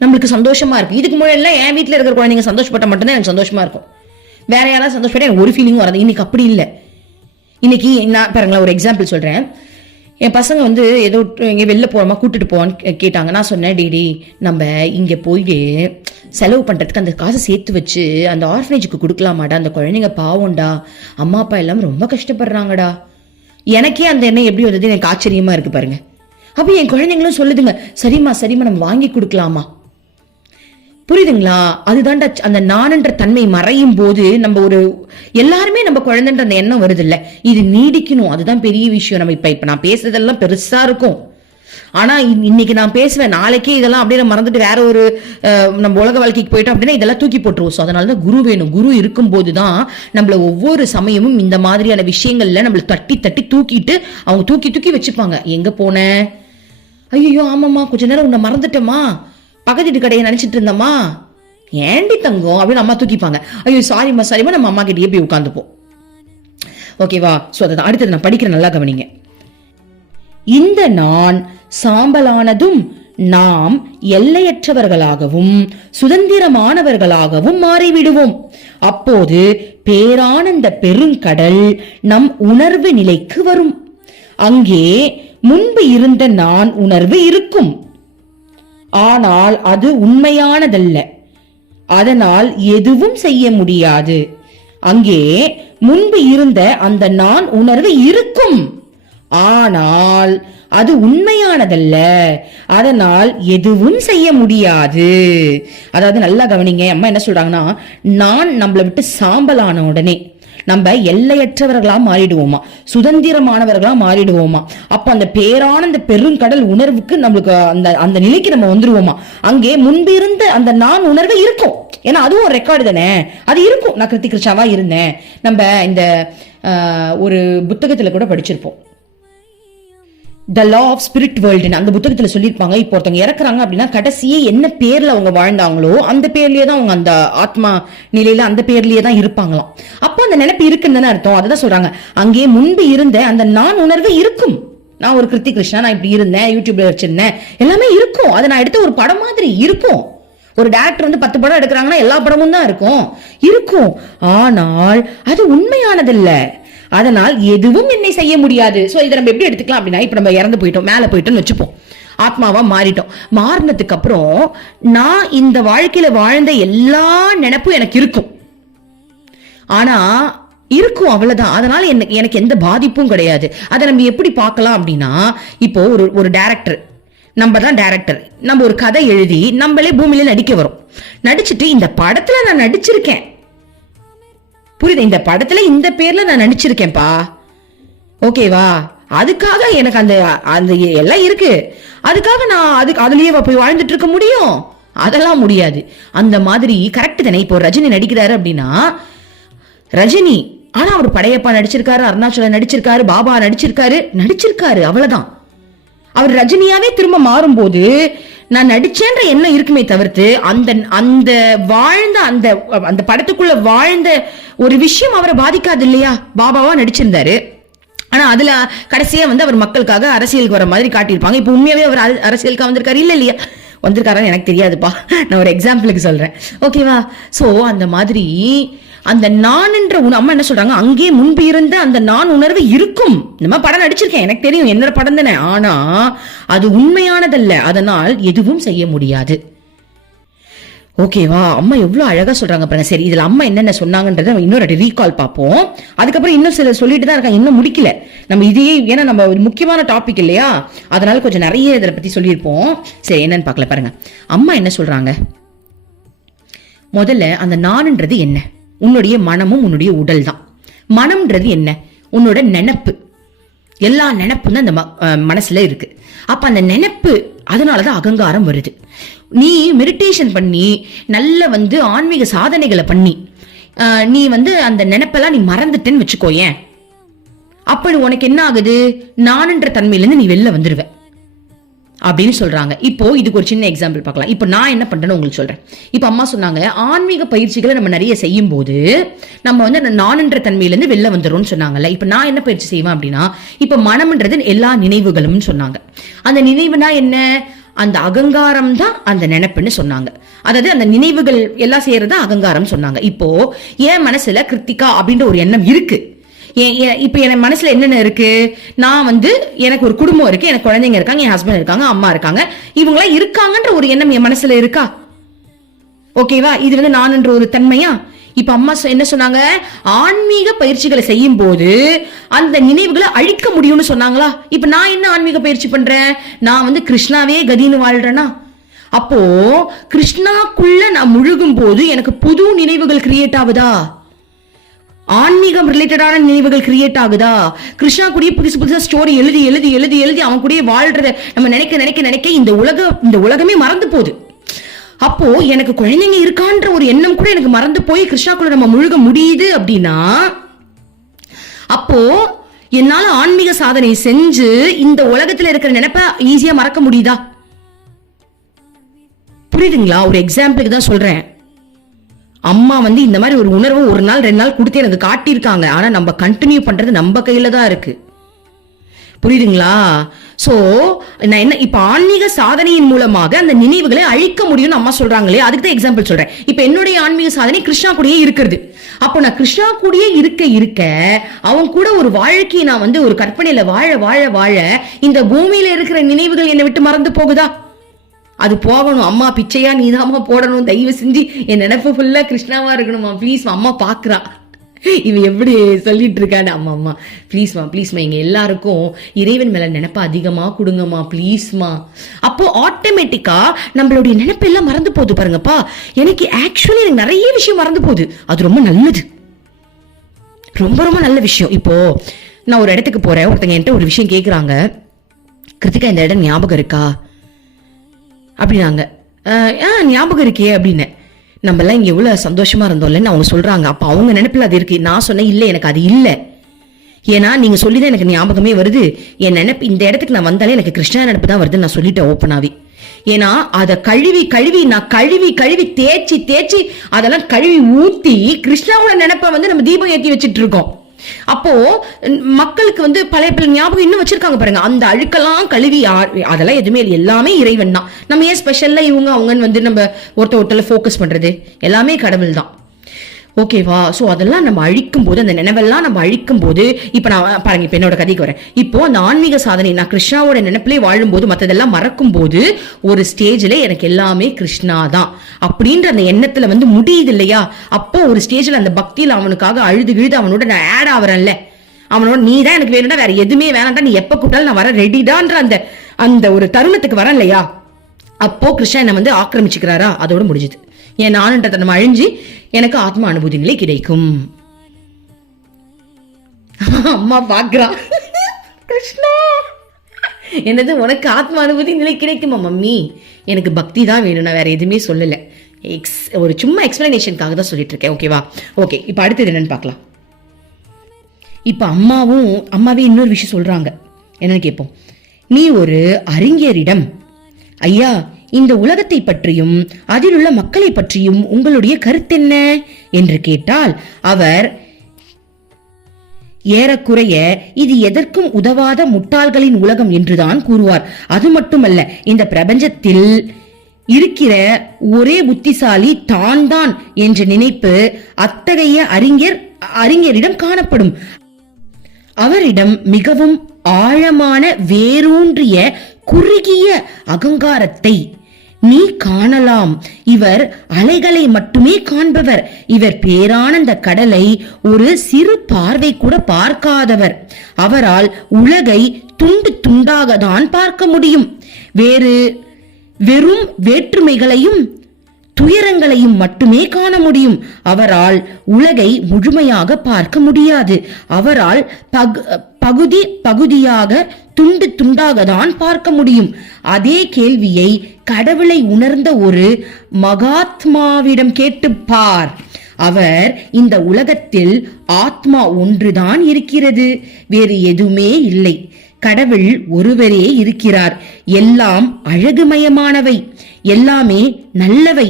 நம்மளுக்கு சந்தோஷமா இருக்கு. இதுக்கு முன்னாடி என் வீட்டுல இருக்கிற குழந்தைங்க சந்தோஷப்பட்ட மட்டும்தான் எனக்கு சந்தோஷமா இருக்கும், வேற யாராவது சந்தோஷப்பட்ட எனக்கு ஒரு ஃபீலிங் வராது. இன்னைக்கு அப்படி இல்லை. இன்னைக்கு நான் பாருங்களேன், ஒரு எக்ஸாம்பிள் சொல்றேன். என் பசங்க ஏதோ இங்கே வெளில போறோமா கூட்டிட்டு போவான்னு கேட்டாங்க. நான் சொன்னேன், டிடி நம்ம இங்க போயிட்டு செலவு பண்றதுக்கு அந்த காசை சேர்த்து வச்சு அந்த ஆர்ஃபனேஜுக்கு கொடுக்கலாமாடா, அந்த குழந்தைங்க பாவம்டா, அம்மா அப்பா எல்லாம் ரொம்ப கஷ்டப்படுறாங்கடா. எனக்கே அந்த எண்ணம் எப்படி வந்தது எனக்கு ஆச்சரியமா இருக்கு பாருங்க. அப்ப என் குழந்தைங்களும் சொல்லுதுங்க, சரிம்மா சரிம்மா நம்ம வாங்கி கொடுக்கலாமா. புரியுதுங்களா? அதுதான்டா அந்த நான்ன்ற தன்மை மறையும் போது நம்ம எல்லாருமே நம்ம குழந்தைன்ற அந்த எண்ணம் வருது இல்ல, இது நீடிக்கணும். அதுதான் பெரிய விஷயம். நம்ம இப்ப நான் பேசுறதெல்லாம் பெருசா இருக்கும், ஆனா இன்னைக்கு நான் பேசுவேன், நாளைக்கே இதெல்லாம் அப்படியே மறந்துட்டு வேற ஒரு நம்ம உலக வாழ்க்கைக்கு போயிட்டோம் அப்படின்னா இதெல்லாம் தூக்கி போட்டுருவோம். ஸோ அதனாலதான் குரு வேணும். குரு இருக்கும் போதுதான் நம்மள ஒவ்வொரு சமயமும் இந்த மாதிரியான விஷயங்கள்ல நம்மள தட்டி தட்டி தூக்கிட்டு அவங்க தூக்கி தூக்கி வச்சுப்பாங்க. எங்க போன, ஐயோ ஆமாம்மா கொஞ்ச நேரம் உன்னை மறந்துட்டோமா, பக்கத்து வீட்டு கடையை நினைச்சிட்டு இருந்தம்மா, ஏண்டி தங்கம் அப்படின்னு அம்மா தூக்கிப்பாங்க. ஐயோ சாரிம்மா சாரிம்மா, நம்ம அம்மா கிட்டயே போய் உட்காந்துப்போம். ஓகேவா? ஸோ அதான் அடுத்தது நான் படிக்கிறேன், நல்லா கவனிங்க. இந்த நான் சாம்பலானதும் நாம் எல்லையற்றவர்களாகவும் சுதந்திரமானவர்களாகவும் மாறிவிடுவோம். அப்போது பேரானந்த பெருங்கடல் நம் உணர்வு நிலைக்கு வரும். அங்கே முன்பு இருந்த நான் உணர்வு இருக்கும், ஆனால் அது உண்மையானதல்ல, அதனால் எதுவும் செய்ய முடியாது. அங்கே முன்பு இருந்த அந்த நான் உணர்வு இருக்கும், ஆனால் அது உண்மையானதல்ல, அதனால் எதுவும் செய்ய முடியாது. அதாவது நல்லா கவனிங்க, அம்மா என்ன சொல்றாங்கன்னா, நான் நம்மளை விட்டு சாம்பலான உடனே நம்ம எல்லையற்றவர்களா மாறிடுவோமா, சுதந்திரமானவர்களா மாறிடுவோமா. அப்ப அந்த பேரானந்த பெருங்கடல் உணர்வுக்கு நம்மளுக்கு அந்த நிலைக்கு நம்ம வந்துருவோமா. அங்கே முன்பு இருந்த அந்த நான் உணர்வு இருக்கும், ஏன்னா அதுவும் ஒரு ரெக்கார்டு தானே, அது இருக்கும். நான் கிருத்திக் கிருஷ்ணாவா இருந்தேன், நம்ம இந்த ஒரு புத்தகத்துல கூட படிச்சிருப்போம், த லா ஆஃப் ஸ்பிரிட் வேர்ல்டுன்னு. அந்த புத்தகத்துல சொல்லியிருப்பாங்க, இப்போ ஒருத்தவங்க இறக்குறாங்க அப்படின்னா கடைசியே என்ன பேர்ல அவங்க வாழ்ந்தாங்களோ அந்த பேர்லயே தான் அவங்க அந்த ஆத்மா நிலையில அந்த பேர்லயே தான் இருப்பாங்களாம். அப்போ அந்த நினைப்பு இருக்குன்னு அர்த்தம். அதுதான் சொல்றாங்க, அங்கே முன்பு இருந்த அந்த நான் உணர்வு இருக்கும். நான் ஒரு கிருத்திக் கிருஷ்ணா, நான் இப்படி இருந்தேன், யூடியூப்ல வச்சிருந்தேன், எல்லாமே இருக்கும். அதை நான் எடுத்த ஒரு படம் மாதிரி இருக்கும். ஒரு டைரக்டர் 10 படம் எடுக்கிறாங்கன்னா எல்லா படமும் தான் இருக்கும், ஆனால் அது உண்மையானதில்லை, அதனால் எதுவும் என்னை செய்ய முடியாது. சோ இதை நம்ம எப்படி எடுத்துக்கலாம் அப்படின்னா, இப்ப நம்ம இறந்து போயிட்டோம், மேல போயிட்டோம்னு வச்சுப்போம், ஆத்மாவா மாறிட்டோம். மாறினதுக்கு அப்புறம் நான் இந்த வாழ்க்கையில வாழ்ந்த எல்லா நினைப்பும் எனக்கு இருக்கும், ஆனா இருக்கும் அவ்வளவுதான். அதனால எனக்கு எந்த பாதிப்பும் கிடையாது. அதை நம்ம எப்படி பார்க்கலாம் அப்படின்னா, இப்போ ஒரு டைரக்டர், நம்ம தான் டைரக்டர், நம்ம ஒரு கதை எழுதி நம்மளே பூமியில நடிக்க வரும், நடிச்சுட்டு இந்த படத்துல நான் நடிச்சிருக்கேன், புரியுது, இந்த படத்துல இந்த பேர்ல நான் நடிச்சிருக்கேன்ப்பா, ஓகேவா, அதுக்காக எனக்கு அந்த எல்லாம் இருக்கு, அதுக்காக நான் அதுலயே போய் வாழ்ந்துட்டு இருக்க முடியும்? அதெல்லாம் முடியாது. அந்த மாதிரி கரெக்ட் தானே. இப்போ ரஜினி நடிக்கிறாரு அப்படின்னா, ரஜினி ஆனா அவர் படையப்பா நடிச்சிருக்காரு, அருணாச்சலம் நடிச்சிருக்காரு, பாபா நடிச்சிருக்காரு, அவ்வளவுதான். அவர் ரஜினியாவே திரும்ப மாறும்போது நான் நடிச்சேன்ற எண்ணம் இருக்குமே தவிர்த்து அந்த வாழ்ந்த அந்த படத்துக்குள்ள வாழ்ந்த ஒரு விஷயம் அவரை பாதிக்காது இல்லையா. பாபாவா நடிச்சிருந்தாரு, ஆனா அதுல கடைசியா அவர் மக்களுக்காக அரசியலுக்கு வர மாதிரி காட்டியிருப்பாங்க. இப்ப உண்மையாவே அவர் அரசியலுக்கு வந்திருக்காரு இல்ல இல்லையா. வந்திருக்காரான்னு எனக்கு தெரியாதுப்பா, நான் ஒரு எக்ஸாம்பிளுக்கு சொல்றேன், ஓகேவா? சோ அந்த மாதிரி அந்த நான் என்ற அம்மா என்ன சொல்றாங்க, அங்கே முன்பு இருந்த அந்த நான் உணர்வு இருக்கும். நம்ம படம் நடிச்சிருக்கேன், எனக்கு தெரியும், என்னோட படம் தானே. ஆனா அது உண்மையானதல்ல, அதனால் எதுவும் செய்ய முடியாது. ஓகேவா? அம்மா எவ்வளவு அழகா சொல்றாங்க பாருங்க. சரி, இதுல அம்மா என்னென்ன சொன்னாங்கன்றத இன்னொரு ரீகால் பார்ப்போம். அதுக்கப்புறம் இன்னும் சில சொல்லிட்டு தான் இருக்காங்க, இன்னும் முடிக்கல நம்ம இதையே. ஏன்னா நம்ம ஒரு முக்கியமான டாபிக் இல்லையா, அதனால கொஞ்சம் நிறைய இதை பத்தி சொல்லியிருப்போம். சரி, என்னன்னு பார்க்கல பாருங்க. அம்மா என்ன சொல்றாங்க, முதல்ல அந்த நான்ன்றது என்ன? உன்னுடைய மனமும் உன்னுடைய உடல் தான். மனம்ன்றது என்ன? உன்னோட நினைப்பு. எல்லா நினைப்பும் தான் அந்த மனசுல இருக்கு. அப்ப அந்த நினைப்பு, அதனாலதான் அகங்காரம் வருது. நீ மெடிடேஷன் பண்ணி நல்ல ஆன்மீக சாதனைகளை பண்ணி நீ அந்த நினைப்பெல்லாம் நீ மறந்துட்டேன்னு வச்சுக்கோயேன், அப்ப உனக்கு என்ன ஆகுது, நான்ன்ற தன்மையில இருந்து நீ வெளில வந்துருவ அப்படின்னு சொல்றாங்க. இப்போ இதுக்கு ஒரு சின்ன எக்ஸாம்பிள் பார்க்கலாம். இப்போ நான் என்ன பண்றேன்னு உங்களுக்கு சொல்றேன். இப்போ அம்மா சொன்னாங்க, ஆன்மீக பயிற்சிகளை நம்ம நிறைய செய்யும் போது நம்ம அந்த நான்ன்ற தன்மையில இருந்து வெளில வந்துடும் சொன்னாங்கல்ல. இப்போ நான் என்ன பயிற்சி செய்வேன் அப்படின்னா, இப்போ மனம்ன்றது எல்லா நினைவுகளும் சொன்னாங்க. அந்த நினைவுனா என்ன? அந்த அகங்காரம் தான் அந்த நினைப்புன்னு சொன்னாங்க. அதாவது அந்த நினைவுகள் எல்லாம் செய்யறதா அகங்காரம் சொன்னாங்க. இப்போ என் மனசுல கிருத்திகா அப்படின்ற ஒரு எண்ணம் இருக்கு. இப்ப என் மனசுல என்னென்ன இருக்கு, நான் எனக்கு ஒரு குடும்பம் இருக்கு, எனக்கு குழந்தைங்க இருக்காங்க, என் ஹஸ்பண்ட் இருக்காங்க, அம்மா இருக்காங்க, இவங்களாம் இருக்காங்கன்ற ஒரு எண்ணம் என் மனசுல இருக்கா? ஓகேவா? இது நான்ன்ற ஒரு தன்மையா? இப்ப அம்மா என்ன சொன்னாங்க, ஆன்மீக பயிற்சிகளை செய்யும் போது அந்த நினைவுகளை அழிக்க முடியும்னு சொன்னாங்களா? இப்ப நான் என்ன ஆன்மீக பயிற்சி பண்றேன், நான் கிருஷ்ணாவே கதின்னு வாழ்றேனா? அப்போ கிருஷ்ணாக்குள்ள நான் முழுகும் போது எனக்கு புது நினைவுகள் கிரியேட் ஆகுதா? ஆன்மீகம் ரிலேட்டடான நினைவுகள் கிரியேட் ஆகுதா? கிருஷ்ணா கூடிய புதுசு புதுசா ஸ்டோரி எழுதி எழுதி எழுதி எழுதி அவன் கூடிய வாழ்றத நம்ம நினைக்க நினைக்க நினைக்க இந்த உலகமே மறந்து போகுது. அப்போ எனக்கு குழந்தைங்க இருக்கான்ற ஒரு எண்ணம் கூட எனக்கு மறந்து போய் கிருஷ்ணாக்குள்ள நம்ம முழுக முடியுது அப்படின்னா, அப்போ என்னால ஆன்மீக சாதனை செஞ்சு இந்த உலகத்துல இருக்கிற நினைப்ப ஈஸியா மறக்க முடியுதா? புரியுதுங்களா? ஒரு எக்ஸாம்பிளுக்கு தான் சொல்றேன். அம்மா இந்த மாதிரி ஒரு உணர்வு ஒரு நாள் 2 நாள் கொடுத்து எனக்கு காட்டியிருக்காங்க. ஆனா நம்ம கண்டினியூ பண்றது நம்ம கையில தான் இருக்கு. புரியுதுங்களா? சோ நான் என்ன, இப்ப ஆன்மீக சாதனையின் மூலமாக அந்த நினைவுகளை அழிக்க முடியும்னு அம்மா சொல்றாங்களே, அதுக்கு தான் எக்ஸாம்பிள் சொல்றேன். இப்ப என்னுடைய ஆன்மீக சாதனை கிருஷ்ணா கூடயே இருக்கிறது. அப்போ நான் கிருஷ்ணா கூடயே இருக்க அவன் கூட ஒரு வாழ்க்கையை நான் ஒரு கற்பனையில வாழ வாழ வாழ இந்த பூமியில இருக்கிற நினைவுகள் என்னை விட்டு மறந்து போகுதா? அது போகணும். அம்மா பிச்சையா நீதாமா போடணும், தயவு செஞ்சு என் நினைப்பு ஃபுல்லா கிருஷ்ணாவா இருக்கணுமா ப்ளீஸ். அம்மா பாக்குறா இவ எப்படி சொல்லிட்டு இருக்காரு. அம்மா ப்ளீஸ்மா ப்ளீஸ்மா, எங்க எல்லாருக்கும் இறைவன் மேல நினைப்ப அதிகமா கொடுங்கம்மா ப்ளீஸ்மா. அப்போ ஆட்டோமேட்டிக்கா நம்மளுடைய நினைப்பு எல்லாம் மறந்து போகுது பாருங்கப்பா. எனக்கு ஆக்சுவலி எனக்கு நிறைய விஷயம் மறந்து போகுது. அது ரொம்ப நல்லது, ரொம்ப ரொம்ப நல்ல விஷயம். இப்போ நான் ஒரு இடத்துக்கு போறேன், ஒருத்தங்க என்கிட்ட ஒரு விஷயம் கேக்குறாங்க, கிருத்திகா இந்த இடம் ஞாபகம் இருக்கா அப்படின்னாங்க. ஞாபகம் இருக்கே அப்படின்னு. நம்ம எல்லாம் இங்க எவ்வளவு சந்தோஷமா இருந்தோம்லன்னு அவங்க சொல்றாங்க. அப்ப அவங்க நினைப்புல அது இருக்கு. நான் சொன்னேன் இல்ல, எனக்கு அது இல்ல. ஏன்னா நீங்க சொல்லிதான் எனக்கு ஞாபகமே வருது. என் நினைப்பு இந்த இடத்துக்கு நான் வந்தாலே எனக்கு கிருஷ்ணா நினைப்பு தான் வருதுன்னு நான் சொல்லிட்டேன் ஓப்பனாவே. ஏன்னா அதை கழுவி நான் கழுவி தேய்ச்சி அதெல்லாம் கழுவி ஊத்தி கிருஷ்ணாவோட நினைப்ப நம்ம தீபம் ஏத்தி வச்சிட்டு இருக்கோம். அப்போ மக்களுக்கு பழைய ஞாபகம் இன்னும் வச்சிருக்காங்க பாருங்க. அந்த அழுக்கெல்லாம் கழுவி அதெல்லாம் எதுவுமே எல்லாமே இறைவன் தான். நம்ம ஏன் ஸ்பெஷல்லா இவங்க அவங்கன்னு நம்ம ஒருத்தல ஃபோக்கஸ் பண்றது? எல்லாமே கடவுள் தான். ஓகேவா? சோ அதெல்லாம் நம்ம அழிக்கும் போது, அந்த நினைவெல்லாம் நம்ம அழிக்கும் போது, இப்ப நான் பாருங்க, இப்ப என்னோட கதைக்கு வரேன். இப்போ அந்த ஆன்மீக சாதனை நான் கிருஷ்ணாவோட நினைப்பிலே வாழும் போது மத்ததெல்லாம் மறக்கும் போது ஒரு ஸ்டேஜ்ல எனக்கு எல்லாமே கிருஷ்ணா தான் அப்படின்ற அந்த எண்ணத்துல முடியுது இல்லையா? அப்போ ஒரு ஸ்டேஜ்ல அந்த பக்தியில அவனுக்காக அழுது அவனோட நான் ஆட் ஆவறேன்ல, அவனோட நீ தான் எனக்கு வேணும்டா, வேற எதுவுமே வேணாண்டா, நீ எப்ப கூப்பிட்டாலும் நான் வர ரெடிடான்ற அந்த ஒரு தருணத்துக்கு வரேன் இல்லையா? அப்போ கிருஷ்ணா என்ன ஆக்கிரமிச்சுக்கிறாரா? அதோட முடிஞ்சுது. என் நானுன்றத நம்ம அழிஞ்சு எனக்கு ஆத்ம அனுபூதிகளே கிடைக்கும். அம்மா பாக்குறா, கிருஷ்ணா என்னது உனக்கு ஆத்ம அனுபூதி நிலை கிடைக்குமா? மம்மி எனக்கு பக்தி தான் வேணும், நான் வேற எதுவுமே சொல்லல. ஒரு சும்மா எக்ஸ்பிளனேஷனுக்காக தான் சொல்லிட்டு இருக்கேன். ஓகேவா? ஓகே, இப்ப அடுத்தது என்னன்னு பார்க்கலாம். இப்ப அம்மாவே இன்னொரு விஷயம் சொல்றாங்க. என்னன்னு கேட்போம். நீ ஒரு அறிஞரிடம், ஐயா இந்த உலகத்தை பற்றியும் அதில் உள்ள மக்களை பற்றியும் உங்களுடைய கருத்தென்ன என்று கேட்டால் அவர் ஏறக்குறைய இது எதற்கும் உதவாத முட்டாள்களின் உலகம் என்றுதான் கூறுவார். அது மட்டுமல்ல, இந்த பிரபஞ்சத்தில் இருக்கிற ஒரே புத்திசாலி தான் தான் என்ற நினைப்பு அத்தகைய அறிஞரிடம் காணப்படும். அவரிடம் மிகவும் ஆழமான வேரூன்றிய குறுகிய அகங்காரத்தை நீ காணலாம். இவர் அலைகளை மட்டுமே காண்பவர். இவர் பேரானந்த கடலை ஒரு சிறு பார்வை கூட பார்க்காதவர். அவரால் உலகை துண்டு துண்டாக தான் பார்க்க முடியும். வெறும் வேற்றுமைகளையும் துயரங்களையும் மட்டுமே காண முடியும். அவரால் உலகை முழுமையாக பார்க்க முடியாது. அவரால் பகுதியாக துண்டு துண்டாக தான் பார்க்க முடியும். அதே கேள்வியை கடவுளை உணர்ந்த ஒரு மகாத்மாவிடம் கேட்டுப்பார். அவர் இந்த உலகத்தில் ஆத்மா ஒன்றுதான் இருக்கிறது, வேறு எதுவுமே இல்லை. கடவுள் ஒருவரே இருக்கிறார். எல்லாம் அழகுமயமானவை, எல்லாமே நல்லவை,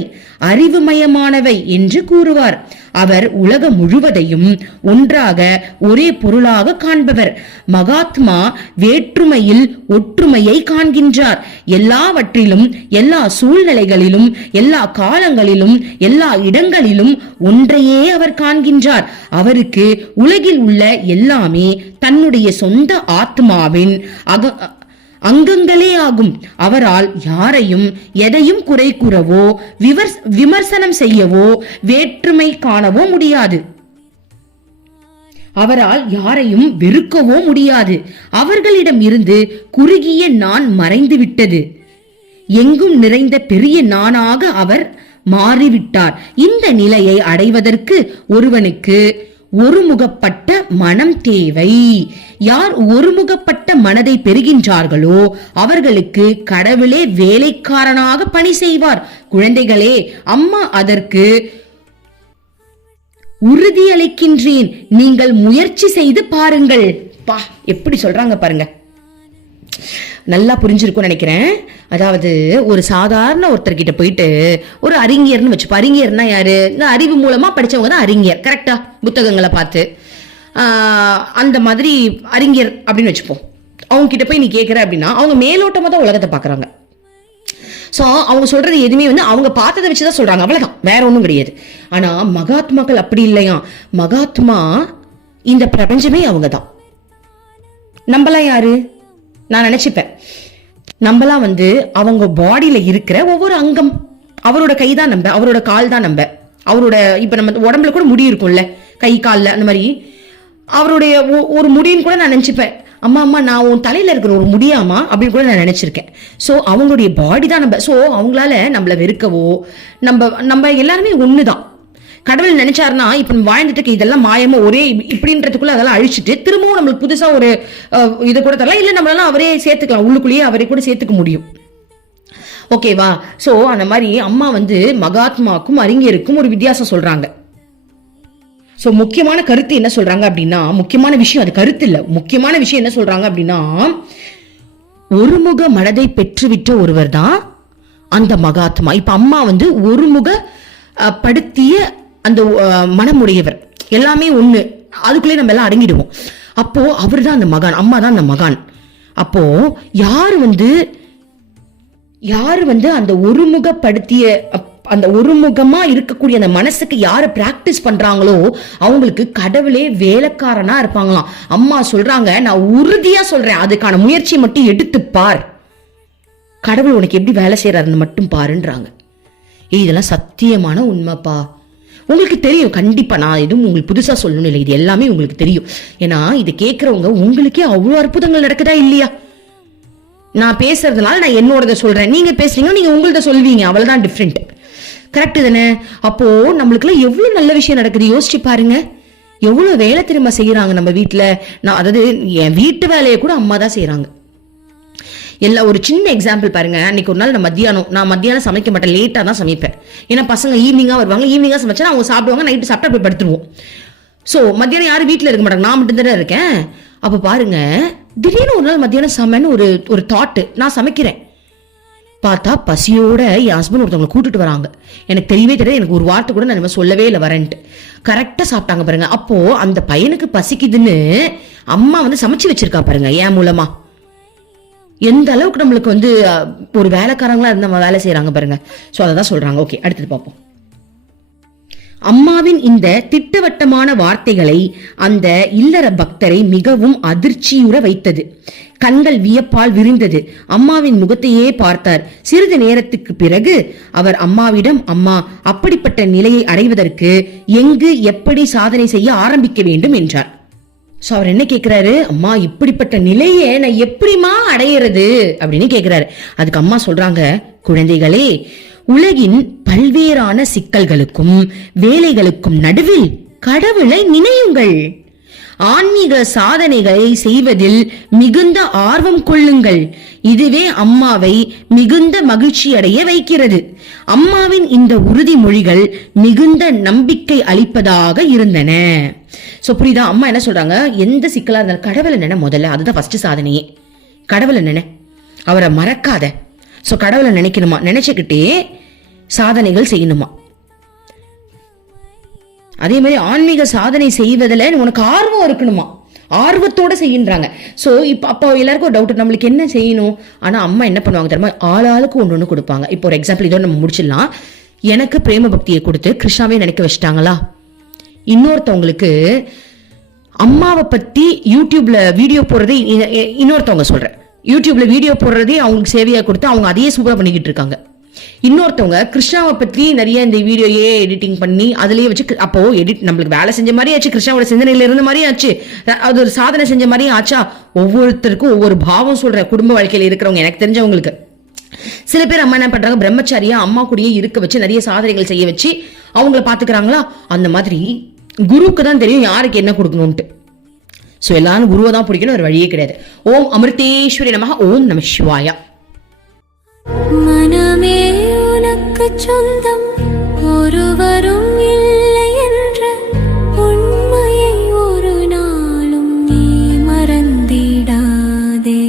அறிவுமயமானவை என்று கூறுவார். அவர் உலகம் முழுவதையும் ஒன்றாக ஒரே பொருளாக காண்பவர். மகாத்மா வேற்றுமையில் ஒற்றுமையை காண்கின்றார். எல்லாவற்றிலும், எல்லா சூழ்நிலைகளிலும், எல்லா காலங்களிலும், எல்லா இடங்களிலும் ஒன்றையே அவர் காண்கின்றார். அவருக்கு உலகில் உள்ள எல்லாமே தன்னுடைய சொந்த ஆத்மாவின் அங்கங்களே ஆகும். அவரால் யாரையும் எதையும் குறை கூறவோ விமர்சனம் செய்யவோ வேற்றுமை காணவோ முடியாது. அவரால் யாரையும் வெறுக்கவோ முடியாது. அவர்களிடம் இருந்து குறுகிய நான் மறைந்து விட்டது. எங்கும் நிறைந்த பெரிய நானாக அவர் மாறிவிட்டார். இந்த நிலையை அடைவதற்கு ஒருவனுக்கு ஒருமுகப்பட்ட மனம் தேவை. யார் ஒருமுகப்பட்ட மனதை பெறுகின்றார்களோ அவர்களுக்கு கடவுளே வேலைக்காரனாக பணி செய்வார். குழந்தைகளே, அம்மா அதற்கு உறுதியளிக்கின்றேன். நீங்கள் முயற்சி செய்து பாருங்கள். பா, எப்படி சொல்றாங்க பாருங்க. நல்லா புரிஞ்சிருக்கும் நினைக்கிறேன். அதாவது ஒரு சாதாரண ஒருத்தர்கிட்ட போயிட்டு ஒரு அறிஞர்னு வச்சுப்போம். அறிஞர்னா யாரு? இந்த அறிவு மூலமா படிச்சவங்க தான் அறிஞர். கரெக்டா? புத்தகங்களை பார்த்து அந்த மாதிரி அறிஞர் அப்படின்னு வச்சுப்போம். அவங்க கிட்ட போய் நீ கேட்குற அப்படின்னா அவங்க மேலோட்டமா தான் உலகத்தை பாக்குறாங்க. ஸோ அவங்க சொல்றது எதுவுமே அவங்க பார்த்ததை வச்சுதான் சொல்றாங்க, அவ்வளவுதான், வேற ஒன்றும் கிடையாது. ஆனா மகாத்மாக்கள் அப்படி இல்லையா. மகாத்மா இந்த பிரபஞ்சமே அவங்க தான். நம்மளாம் யாரு? நான் நினைச்சுப்பேன், நம்மளாம் அவங்க பாடியில இருக்கிற ஒவ்வொரு அங்கம். அவரோட கை தான் நம்ம, அவரோட கால் தான் நம்ம, அவரோட இப்ப நம்ம உடம்புல கூட முடி இருக்கும்ல, கை கால்ல அந்த மாதிரி அவருடைய ஒரு முடின்னு கூட நான் நினைச்சுப்பேன். அம்மா அம்மா நான் உன் தலையில இருக்கிற ஒரு முடியாமா அப்படின்னு கூட நான் நினைச்சிருக்கேன். ஸோ அவங்களுடைய பாடி தான் நம்ம. ஸோ அவங்களால நம்மள வெறுக்கவோ, நம்ம எல்லாருமே ஒண்ணுதான். கடவுள் நினைச்சாருன்னா இப்ப நம்ம வாழ்ந்துட்டு இதெல்லாம் மாயமா ஒரே இப்படின்றதுக்குள்ள அதெல்லாம் அழிச்சிட்டு திரும்பவும் நம்மளுக்கு புதுசா ஒரு இதை கூட தரலாம். இல்ல நம்மளால அவரே சேர்த்துக்கலாம், உள்ளுக்குள்ளேயே அவரே கூட சேர்த்துக்க முடியும். ஓகேவா? சோ அந்த மாதிரி அம்மா மகாத்மாக்கும் அறிஞருக்கும் ஒரு வித்தியாசம் சொல்றாங்க. சோ முக்கியமான கருத்து என்ன சொல்றாங்க அப்படின்னா, முக்கியமான விஷயம் அது கருத்து இல்ல, முக்கியமான விஷயம் என்ன சொல்றாங்க அப்படின்னா, ஒருமுக மனதை பெற்றுவிட்ட ஒருவர் தான் அந்த மகாத்மா. இப்ப அம்மா ஒருமுக படுத்திய அந்த மனமுடையவர், எல்லாமே ஒண்ணு, அதுக்குள்ளே நம்ம எல்லாம் அடங்கிடுவோம். அப்போ அவர் தான் அந்த மகான், அம்மா தான் அந்த மகான். அப்போ யாரு அந்த ஒருமுகப்படுத்திய அந்த ஒருமுகமா இருக்கக்கூடிய அந்த மனசுக்கு யாரு பிராக்டிஸ் பண்றாங்களோ அவங்களுக்கு கடவுளே வேலைக்காரனா இருப்பாங்களாம். அம்மா சொல்றாங்க, நான் உறுதியா சொல்றேன், அதுக்கான முயற்சி மட்டும் எடுத்து பார், கடவுள் உனக்கு எப்படி வேலை செய்யறாருன்னு மட்டும் பாருன்றாங்க. இதெல்லாம் சத்தியமான உண்மைப்பா. உங்களுக்கு தெரியும் கண்டிப்பா, நான் எதுவும் உங்களுக்கு புதுசா சொல்லணும் இல்லை, இது எல்லாமே உங்களுக்கு தெரியும். ஏன்னா இது கேட்கறவங்க உங்களுக்கே அவ்வளவு அற்புதங்கள் நடக்குதா இல்லையா? நான் பேசுறதுனால நான் என்னோடத சொல்றேன், நீங்க பேசுறீங்க, நீங்க உங்களத சொல்வீங்க, அவ்வளவுதான் டிஃப்ரெண்ட். கரெக்ட் தானே? அப்போ நம்மளுக்குலாம் எவ்வளவு நல்ல விஷயம் நடக்குது யோசிச்சு பாருங்க. எவ்வளவு வேலை திரும்ப செய்யறாங்க நம்ம வீட்டுல. நான் அதாவது என் வீட்டு வேலையை கூட அம்மா தான் செய்யறாங்க. ஒரு சின்ன எக்ஸாம்பிள் பாருங்க. அன்னைக்கு ஒரு நாள் நான் மத்தியானம் சமைக்க மாட்டேன், லேட்டா தான் சமைப்பேன். ஏன்னா பசங்க ஈவினிங்கா வருவாங்க, ஈவினிங்கா சமைச்சா அவங்க சாப்பிடுவாங்க, நைட்டு சாப்பிட்டா போய் படுத்துருவோம். சோ மத்தியானம் யாரும் வீட்டுல இருக்க மாட்டாங்க, நான் மட்டும் தானே இருக்கேன். அப்ப பாருங்க, திடீர்னு ஒரு நாள் மத்தியானம் சமைன்னு ஒரு தாட், நான் சமைக்கிறேன், பார்த்தா பசியோட என் ஹஸ்பண்ட் ஒருத்தவங்களை கூட்டிட்டு வராங்க. எனக்கு தெரியவே தெரியாது, எனக்கு ஒரு வார்த்தை கூட நான் சொல்லவே இல்லை வரேன்ட்டு. கரெக்டா சாப்பிட்டாங்க பாருங்க. அப்போ அந்த பையனுக்கு பசிக்குதுன்னு அம்மா சமைச்சு வச்சிருக்கா பாருங்க, என் மூலமா. எந்த அளவுக்கு நம்மளுக்கு வந்து ஒரு வேலைக்காரங்களா இருந்து நம்ம வேலை செய்யறாங்க பாருங்க. சோ அததான் சொல்றாங்க. ஓகே, அடுத்தது பார்ப்போம். அம்மாவின் இந்த திட்டவட்டமான வார்த்தைகளை அந்த இல்லற பக்தரை மிகவும் அதிர்ச்சியுற வைத்தது. கண்கள் வியப்பால் விரிந்தது. அம்மாவின் முகத்தையே பார்த்தார். சிறிது நேரத்துக்கு பிறகு அவர் அம்மாவிடம், அம்மா, அப்படிப்பட்ட நிலையை அடைவதற்கு எங்கு எப்படி சாதனை செய்ய ஆரம்பிக்க வேண்டும் என்றார். சோ அவர் என்ன கேக்குறாரு, அம்மா இப்படிப்பட்ட நிலையை நான் எப்படிமா அடையிறது அப்படின்னு கேக்குறாரு. அதுக்கு அம்மா சொல்றாங்க, குழந்தைகளே, உலகின் பல்வேறான சிக்கல்களுக்கும் வேலைகளுக்கும் நடுவில் கடவுளை நினையுங்கள். ஆன்மீக சாதனைகளை செய்வதில் மிகுந்த ஆர்வம் கொள்ளுங்கள். இதுவே அம்மாவை மிகுந்த மகிழ்ச்சி அடைய வைக்கிறது. அம்மாவின் இந்த உறுதிமொழிகள் மிகுந்த நம்பிக்கை அளிப்பதாக இருந்தன. சோ புரியுதா? அம்மா என்ன சொல்றாங்க, எந்த சிக்கலா இருந்தாலும் கடவுளை நினை முதல்ல. அதுதான் ஃபர்ஸ்ட் சாதனையே. கடவுளை நினை, அவரை மறக்காத. சோ கடவுளை நினைக்கணுமா, நினைச்சுக்கிட்டே சாதனைகள் செய்யணுமா. அதே மாதிரி ஆன்மீக சாதனை செய்வதில் உனக்கு ஆர்வம் இருக்கணுமா, ஆர்வத்தோட செய்யறாங்க. சோ இப்ப அப்போ எல்லாருக்கும் ஒரு டவுட், நம்மளுக்கு என்ன செய்யணும்? ஆனா அம்மா என்ன பண்ணுவாங்க தெரியுமா, ஆளாளுக்கு ஒண்ணு கொடுப்பாங்க. இப்போ ஒரு எக்ஸாம்பிள் இதோட நம்ம முடிச்சிடலாம். எனக்கு பிரேம பக்தியை கொடுத்து கிருஷ்ணாவே நினைக்க வச்சிட்டாங்களா? இன்னொருத்தவங்களுக்கு அம்மாவை பத்தி யூடியூப்ல வீடியோ போடுறதே, இன்னொருத்தவங்க சொல்றேன், யூடியூப்ல வீடியோ போடுறதே அவங்களுக்கு சேவையா கொடுத்து அவங்க அதையே சூப்பரா பண்ணிக்கிட்டு இருக்காங்க. இன்னொருத்தவங்க கிருஷ்ணாவை பத்தி நிறைய இந்த வீடியோயே எடிட்டிங் பண்ணி அதுலயே வச்சு, அப்போ எடிட் நம்மளுக்கு வேலை செஞ்ச மாதிரி ஆச்சு, கிருஷ்ணாவோட சிந்தனையில இருந்த மாதிரி ஆச்சு, அது ஒரு சாதனை செஞ்ச மாதிரி ஆச்சா? ஒவ்வொருத்தருக்கும் ஒவ்வொரு பாவம் சொல்றேன். குடும்ப வாழ்க்கையில இருக்கிறவங்க எனக்கு தெரிஞ்சவங்களுக்கு சில பேர் அம்மா என்ன பண்றாங்க, பிரம்மச்சாரியா அம்மா கூடயே இருக்க வச்சு நிறைய சாதனைகள் செய்ய வச்சு அவங்கள பாத்துக்கிறாங்களா? அந்த மாதிரி குருவுக்கு தான் தெரியும் யாருக்கு என்ன கொடுக்கணும்ட்டு. சோ எல்லாரும் குருவை தான் பிடிக்கணும், ஒரு வழியே கிடையாது. ஓம் அமிர்தேஸ்வரி நமஹ. ஓம் நம சிவாயா. மனமே உனக்கு சொந்தம், ஒருவரும் இல்லை என்ற உண்மையை ஒரு நாளும் நீ மறந்திடாதே.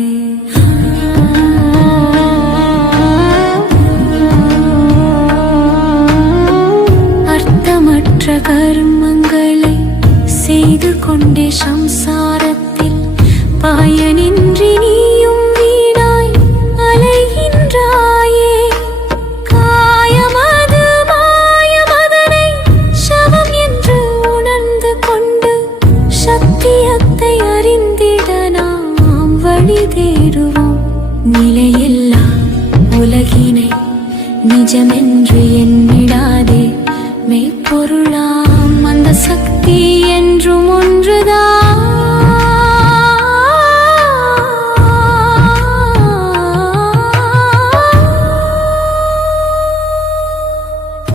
அர்த்தமற்ற கர்மங்களை செய்து கொண்டே சம்சாரத்தில் பயனின்றி நீயும் வீணாய் அலைகின்றாயே. காயமது மாயமதனை சவம் என்று உணர்ந்து கொண்டு சத்தியத்தை அறிந்திட நாம் வழி தேடுவோம். நிலையில்லா உலகினை நிஜமென்று எண்ணிடாதே. மெய்ப்பொருளாம் அந்த சக்தியை